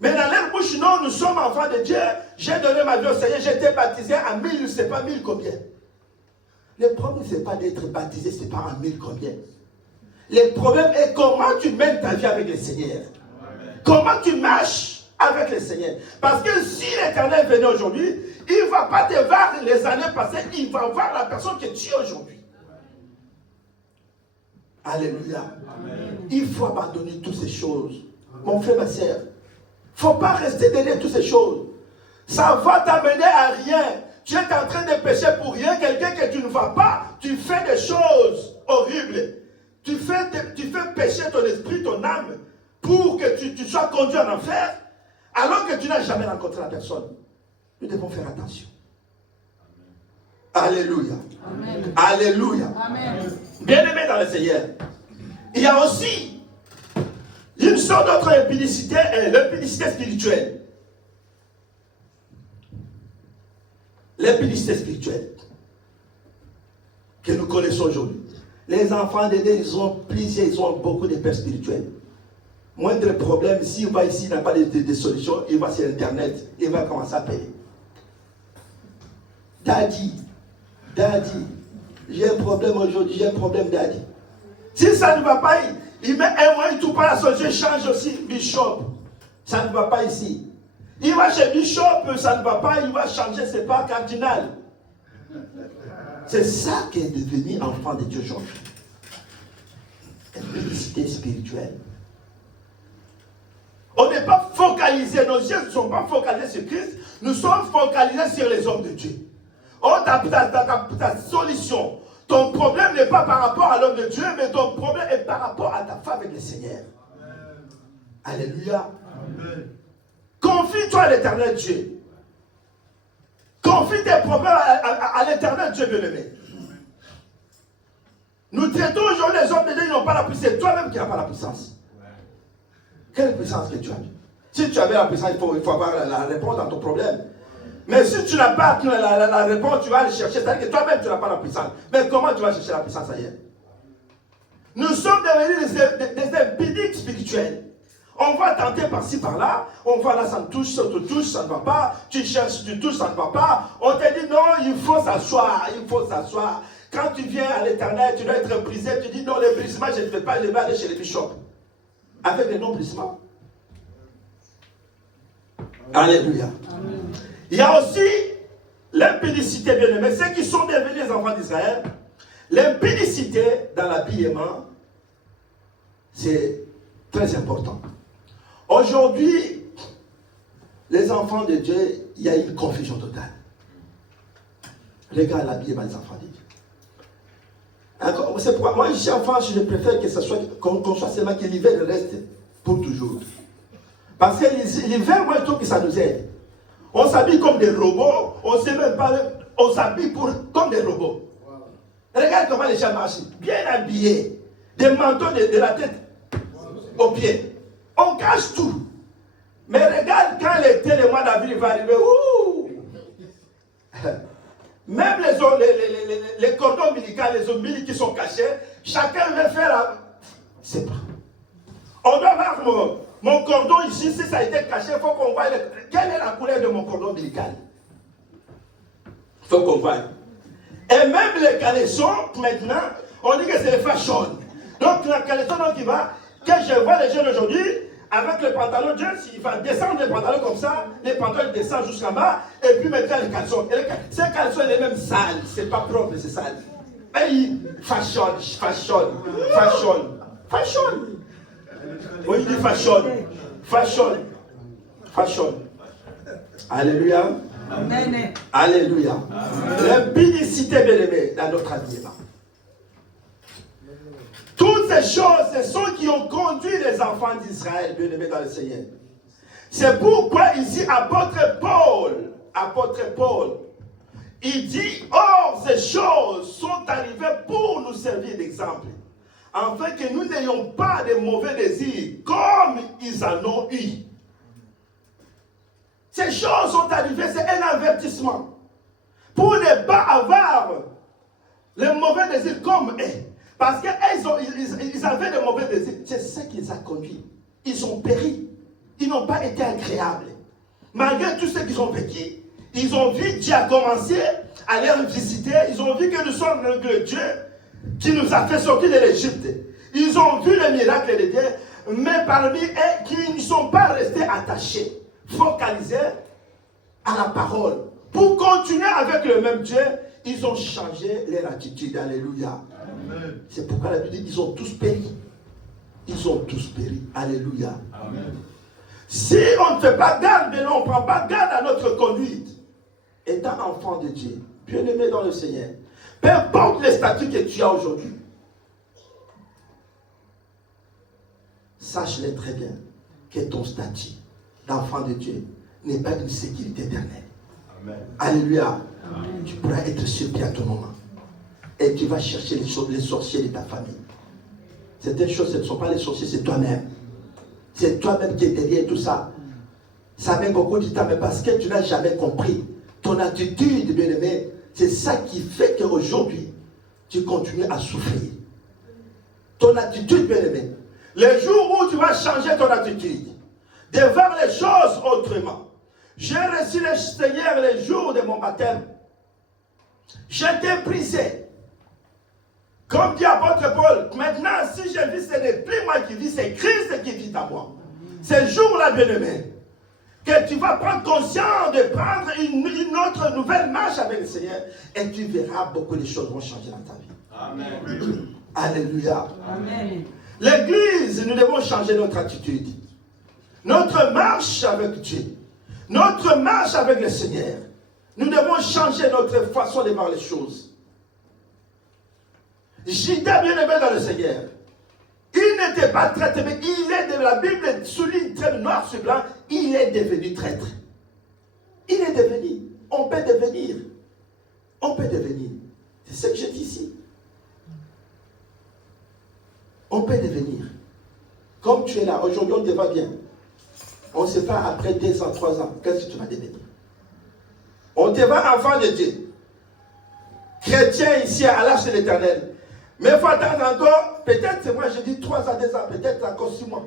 Mais dans leur bouche, non, nous sommes enfants de Dieu. J'ai donné ma vie au Seigneur, j'ai été baptisé à 1000, je ne sais pas 1000 combien. Le problème, ce n'est pas d'être baptisé, ce n'est pas à 1000 combien. Le problème est comment tu mènes ta vie avec le Seigneur. Amen. Comment tu marches avec le Seigneur. Parce que si l'Éternel venait aujourd'hui, il ne va pas te voir les années passées, il va voir la personne que tu es aujourd'hui. Alléluia. Amen. Il faut abandonner toutes ces choses. Mon frère, ma soeur, il ne faut pas rester derrière toutes ces choses. Ça va t'amener à rien. Tu es en train de pécher pour rien. Quelqu'un que tu ne vois pas, tu fais des choses horribles. Tu fais pécher ton esprit, ton âme, pour que tu sois conduit en enfer, alors que tu n'as jamais rencontré la personne. Nous devons faire attention. Alléluia. Amen. Alléluia. Amen. Bien-aimé dans le Seigneur, il y a aussi une sorte d'autre impudicité, l'impudicité spirituelle. L'impudicité spirituelle que nous connaissons aujourd'hui. Les enfants de Dieu, ils ont beaucoup de pères spirituels. Moindre problème, s'il va ici, il n'a pas de solution, il va sur Internet, il va commencer à payer. Daddy, j'ai un problème aujourd'hui, j'ai un problème, Daddy. Si ça ne va pas, il met un mois, il ne trouve pas la solution, il change aussi Bishop. Ça ne va pas ici. Il va chez Bishop, ça ne va pas, il va changer, c'est pas cardinal. C'est ça qui est devenu enfant de Dieu aujourd'hui. Une félicité spirituelle. On n'est pas focalisé, nos yeux ne sont pas focalisés sur Christ, nous sommes focalisés sur les hommes de Dieu. Oh, ta solution, ton problème n'est pas par rapport à l'homme de Dieu, mais ton problème est par rapport à ta femme avec le Seigneur. Amen. Alléluia. Amen. Confie-toi à l'éternel Dieu. Confie tes problèmes à l'éternel Dieu bien-aimé. Nous traitons aujourd'hui les hommes de Dieu, ils n'ont pas la puissance. C'est toi-même qui n'as pas la puissance. Quelle puissance que tu as? Si tu avais la puissance, il faut avoir la réponse dans ton problème. Mais si tu n'as pas la réponse, tu vas aller chercher. C'est-à-dire que toi-même, tu n'as pas la puissance. Mais comment tu vas chercher la puissance ailleurs? Nous sommes devenus des impudiques spirituels. On va tenter par-ci, par-là. On va là, ça me touche, ça te touche, ça ne va pas. Tu cherches, tu touches, ça ne va pas. On te dit non, il faut s'asseoir, il faut s'asseoir. Quand tu viens à l'Éternel, tu dois être brisé. Tu dis non, le brisement, je ne fais pas, je vais aller chez les bishops. Avec les non-brisements. Alléluia. Amen. Il y a aussi l'impudicité, bien aimé. Ceux qui sont devenus les enfants d'Israël, l'impudicité dans l'habillement, c'est très important. Aujourd'hui, les enfants de Dieu, il y a une confusion totale. Regarde l'habillement des enfants de Dieu. C'est pourquoi moi, je suis enfant, je préfère que ce soit, qu'on soit seulement que l'hiver reste pour toujours. Parce que l'hiver, moi, je trouve que ça nous aide. On s'habille comme des robots, on ne sait même pas, on s'habille comme des robots. Regarde comment les gens marchent, bien habillés, des manteaux de la tête aux pieds. On cache tout. Mais regarde quand l'été, le mois d'avril va arriver, ouh! Même les cordons ombilicaux, les ombiliques qui sont cachés, chacun veut faire c'est pas. On doit voir mon cordon ici, si ça a été caché, il faut qu'on voie quelle est la couleur de mon cordon ombilical. Il faut qu'on voie. Et même les caleçons, maintenant, on dit que c'est les fashion. Donc la caleçon, donc il va, quand je vois les jeunes aujourd'hui, avec le pantalon jeans, il va descendre les pantalons comme ça, les pantalons descendent jusqu'en bas, et puis maintenant les caleçons. Ces caleçons, ils sont même sales, c'est pas propre, c'est sale. Et fashion. Oui, il dit fashion. Alléluia. Amen. Alléluia. L'impudicité, bien aimé, dans notre habillement. Toutes ces choses, ce sont qui ont conduit les enfants d'Israël, bien aimés dans le Seigneur. C'est pourquoi ici, apôtre Paul, il dit, or ces choses sont arrivées pour nous servir d'exemple, afin que nous n'ayons pas de mauvais désirs, comme ils en ont eu. Ces choses sont arrivées, c'est un avertissement, pour ne pas avoir les mauvais désirs comme eux. Parce qu'ils avaient de mauvais désirs. C'est ce qui les a conduits. Ils ont péri. Ils n'ont pas été agréables. Malgré tout ce qu'ils ont vécu, ils ont vu Dieu a commencé à les visiter. Ils ont vu que nous sommes le Dieu qui nous a fait sortir de l'Égypte. Ils ont vu le miracle de Dieu. Mais parmi eux, qui ne sont pas restés attachés, focalisés à la parole. Pour continuer avec le même Dieu, ils ont changé leur attitude. Alléluia. Amen. C'est pourquoi la Bible dit ils ont tous péri. Ils ont tous péri. Alléluia. Amen. Si on ne fait pas garde, on ne prend pas garde à notre conduite, étant enfant de Dieu, bien-aimé dans le Seigneur, peu importe les statuts que tu as aujourd'hui, sache-le très bien que ton statut d'enfant de Dieu n'est pas une sécurité éternelle. Amen. Alléluia. Amen. Tu pourras être surpris à tout moment. Et tu vas chercher les sorciers de ta famille. Certaines choses, ce ne sont pas les sorciers, c'est toi-même. C'est toi-même qui es derrière tout ça. Ça met beaucoup de temps, mais parce que tu n'as jamais compris. Ton attitude, bien-aimé, c'est ça qui fait qu'aujourd'hui, tu continues à souffrir. Ton attitude, bien-aimé. Le jour où tu vas changer ton attitude, de voir les choses autrement. J'ai reçu le Seigneur le jour de mon baptême. J'étais brisé. Comme dit apôtre Paul, maintenant, si je vis, ce n'est plus moi qui vis, c'est Christ qui vit à moi. Ce jour-là, bien-aimé, que tu vas prendre conscience de prendre une autre nouvelle marche avec le Seigneur, et tu verras beaucoup de choses vont changer dans ta vie. Amen. Alléluia. Amen. L'Église, nous devons changer notre attitude. Notre marche avec Dieu, notre marche avec le Seigneur, nous devons changer notre façon de voir les choses. Judas, bien-aimé dans le Seigneur, il n'était pas traître, mais il est devenu, la Bible souligne très noir sur blanc, il est devenu traître. Il est devenu. On peut devenir. On peut devenir. C'est ce que je dis ici. On peut devenir. Comme tu es là, aujourd'hui on te va bien. On ne sait pas après 2 ans, 3 ans, qu'est-ce que tu vas devenir. On te va enfant de Dieu. Chrétien ici à l'âge de l'Éternel. Mais il faut attendre encore, peut-être, moi je dis 3 ans, 2 ans, peut-être encore 6 mois.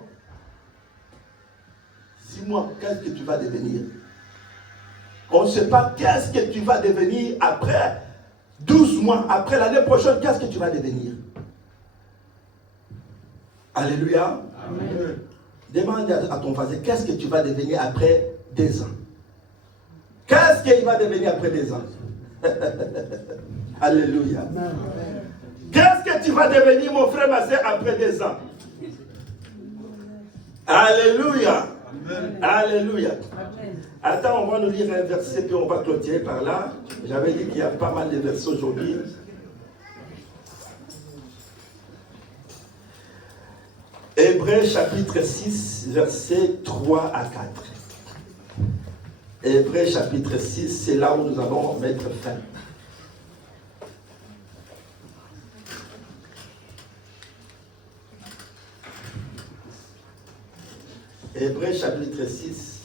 6 mois, qu'est-ce que tu vas devenir? On ne sait pas qu'est-ce que tu vas devenir après 12 mois, après l'année prochaine, qu'est-ce que tu vas devenir? Alléluia. Amen. Demande à ton voisin, qu'est-ce que tu vas devenir après 2 ans? Qu'est-ce qu'il va devenir après 2 ans? Alléluia. Amen. Qu'est-ce que tu vas devenir, mon frère, ma soeur, après 2 ans? Alléluia. Amen. Alléluia. Amen. Attends, on va nous lire un verset, puis on va clôturer par là. J'avais dit qu'il y a pas mal de versets aujourd'hui. Hébreux chapitre 6, versets 3 à 4. Hébreux chapitre 6, c'est là où nous allons mettre fin. Hébreux chapitre 6,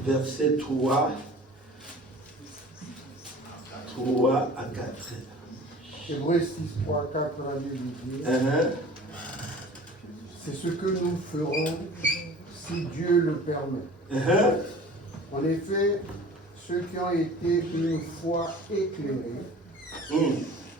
verset 3 à 4. Hébreux 6, 3, 4, la Bible dit, c'est ce que nous ferons si Dieu le permet. En effet, ceux qui ont été une fois éclairés,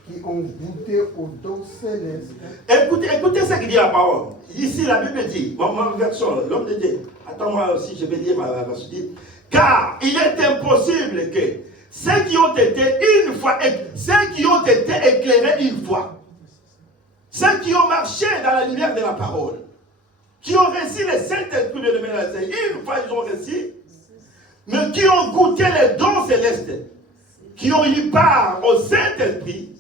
qui ont goûté aux dons célestes. Écoutez ce qu'il dit la parole. Ici, la Bible dit, ma version, l'homme de Dieu, attends-moi aussi, je vais lire ma version, dit, car il est impossible que ceux qui ont été éclairés une fois, ceux qui ont marché dans la lumière de la parole, qui ont reçu le Saint-Esprit de l'Éternel, une fois ils ont reçu, mais qui ont goûté les dons célestes, qui ont eu part au Saint-Esprit.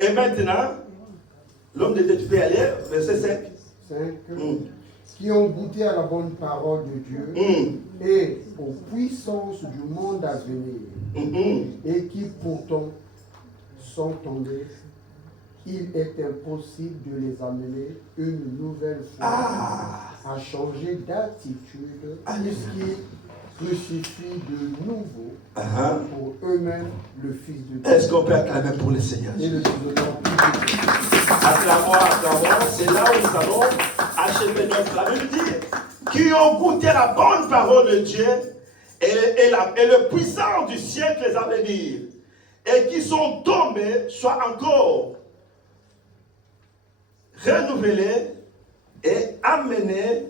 Et maintenant, l'homme de Dieu, tu peux aller, verset 5. Qui ont goûté à la bonne parole de Dieu et aux puissances du monde à venir, et qui pourtant sont tombés. Il est impossible de les amener une nouvelle fois à changer d'attitude, puisqu'ils crucifient de nouveau pour eux-mêmes le Fils de Dieu. Est-ce qu'on peut acclamer pour le Seigneur? Et le acclamons, c'est là où nous allons achever notre. La Bible dit qui ont goûté la bonne parole de Dieu et le puissant du siècle à venir, et qui sont tombés, soit encore renouvelés et amenés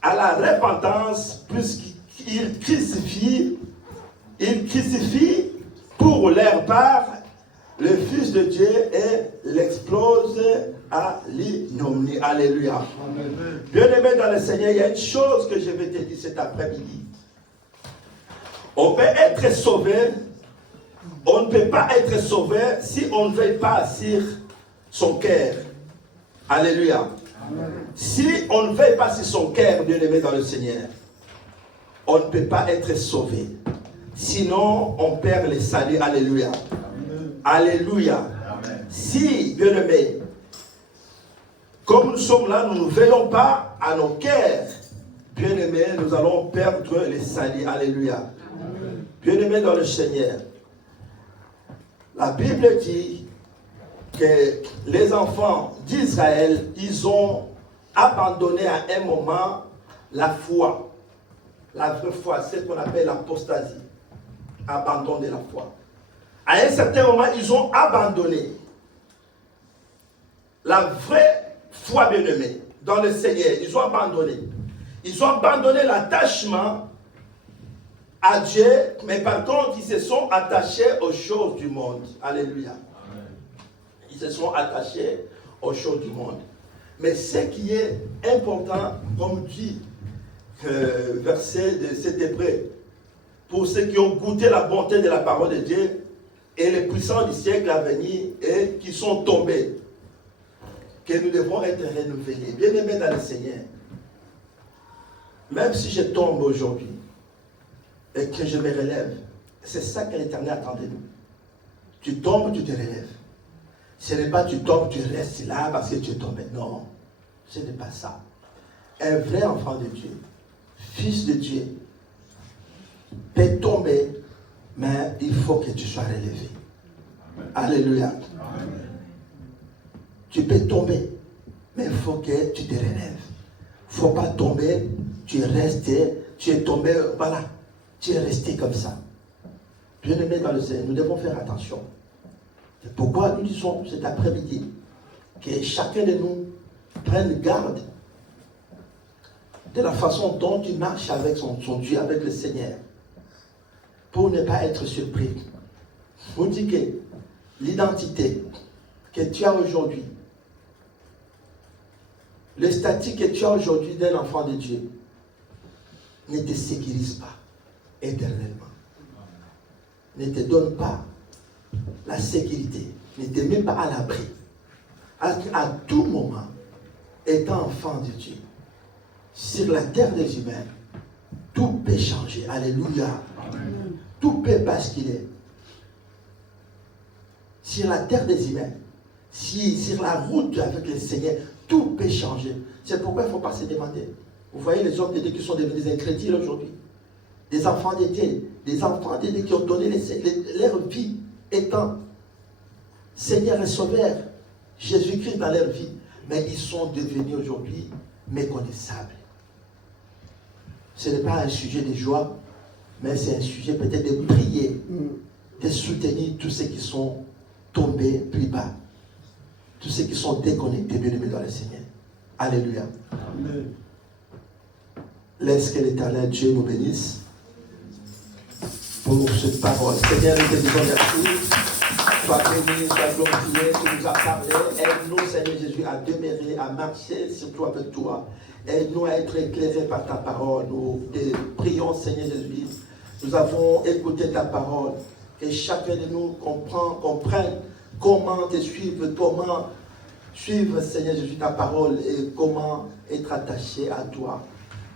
à la repentance, puisqu'ils crucifient pour leur part le Fils de Dieu et l'explose à l'innomnie. Alléluia. Bien-aimé dans le Seigneur, il y a une chose que je vais te dire cet après-midi. On peut être sauvé, on ne peut pas être sauvé si on ne veille pas sur son cœur. Alléluia. Amen. Si on ne veille pas sur son cœur, bien-aimé dans le Seigneur, on ne peut pas être sauvé. Sinon, on perd le salut. Alléluia. Amen. Alléluia. Amen. Si, bien-aimé, comme nous sommes là, nous ne veillons pas à nos cœurs, bien-aimé, nous allons perdre le salut. Alléluia. Bien-aimé dans le Seigneur, la Bible dit que les enfants d'Israël, ils ont abandonné à un moment la foi. La vraie foi, c'est ce qu'on appelle l'apostasie. Abandon de la foi. À un certain moment, ils ont abandonné la vraie foi, bien-aimée, dans le Seigneur. Ils ont abandonné. Ils ont abandonné l'attachement à Dieu, mais par contre, ils se sont attachés aux choses du monde. Alléluia. Ils se sont attachés aux choses du monde. Mais ce qui est important, comme dit le verset de cet Hébreu, pour ceux qui ont goûté la bonté de la parole de Dieu et les puissants du siècle à venir et qui sont tombés, que nous devons être renouvelés. Bien-aimés dans le Seigneur, même si je tombe aujourd'hui et que je me relève, c'est ça que l'Éternel attend de nous. Tu tombes, tu te relèves. Ce n'est pas tu tombes, tu restes là parce que tu es tombé. Non, ce n'est pas ça. Un vrai enfant de Dieu, fils de Dieu, peut tomber, mais il faut que tu sois relevé. Amen. Alléluia. Amen. Tu peux tomber, mais il faut que tu te relèves. Il ne faut pas tomber tu es resté, tu es tombé, voilà, tu es resté comme ça. Bien-aimés dans le Seigneur, nous devons faire attention. C'est pourquoi nous disons cet après-midi que chacun de nous prenne garde de la façon dont il marche avec son Dieu, avec le Seigneur, pour ne pas être surpris. On dit que l'identité que tu as aujourd'hui, le statut que tu as aujourd'hui d'un enfant de Dieu, ne te sécurise pas éternellement. Ne te donne pas la sécurité, ne te met pas à l'abri. À tout moment, étant enfant de Dieu, sur la terre des humains, tout peut changer. Alléluia. Amen. Tout peut basculer. Sur la terre des humains, sur la route avec le Seigneur, tout peut changer. C'est pourquoi il ne faut pas se demander. Vous voyez les hommes de Dieu qui sont devenus des incrédules aujourd'hui. Des enfants de Dieu. Des enfants de Dieu qui ont donné leur vie étant Seigneur et Sauveur. Jésus-Christ dans leur vie. Mais ils sont devenus aujourd'hui méconnaissables. Ce n'est pas un sujet de joie, mais c'est un sujet peut-être de prier, de soutenir tous ceux qui sont tombés plus bas. Tous ceux qui sont déconnectés, bien-aimés dans le Seigneur. Alléluia. Amen. Laisse que l'Éternel Dieu nous bénisse pour cette parole. Seigneur, nous te disons merci. Sois béni, sois glorifié, tu nous as parlé. Aide-nous, Seigneur Jésus, à demeurer, à marcher surtout avec toi. Aide-nous à être éclairés par ta parole. Nous te prions, Seigneur Jésus. Nous avons écouté ta parole. Que chacun de nous comprenne comment te suivre, comment suivre, Seigneur Jésus, ta parole et comment être attaché à toi.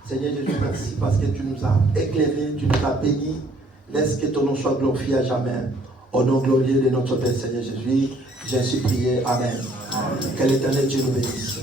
Seigneur Jésus, merci parce que tu nous as éclairés, tu nous as bénis. Laisse que ton nom soit glorifié à jamais. Au nom glorieux de notre Père Seigneur Jésus, j'ai ainsi prié. Amen. Que l'Éternel Dieu nous bénisse.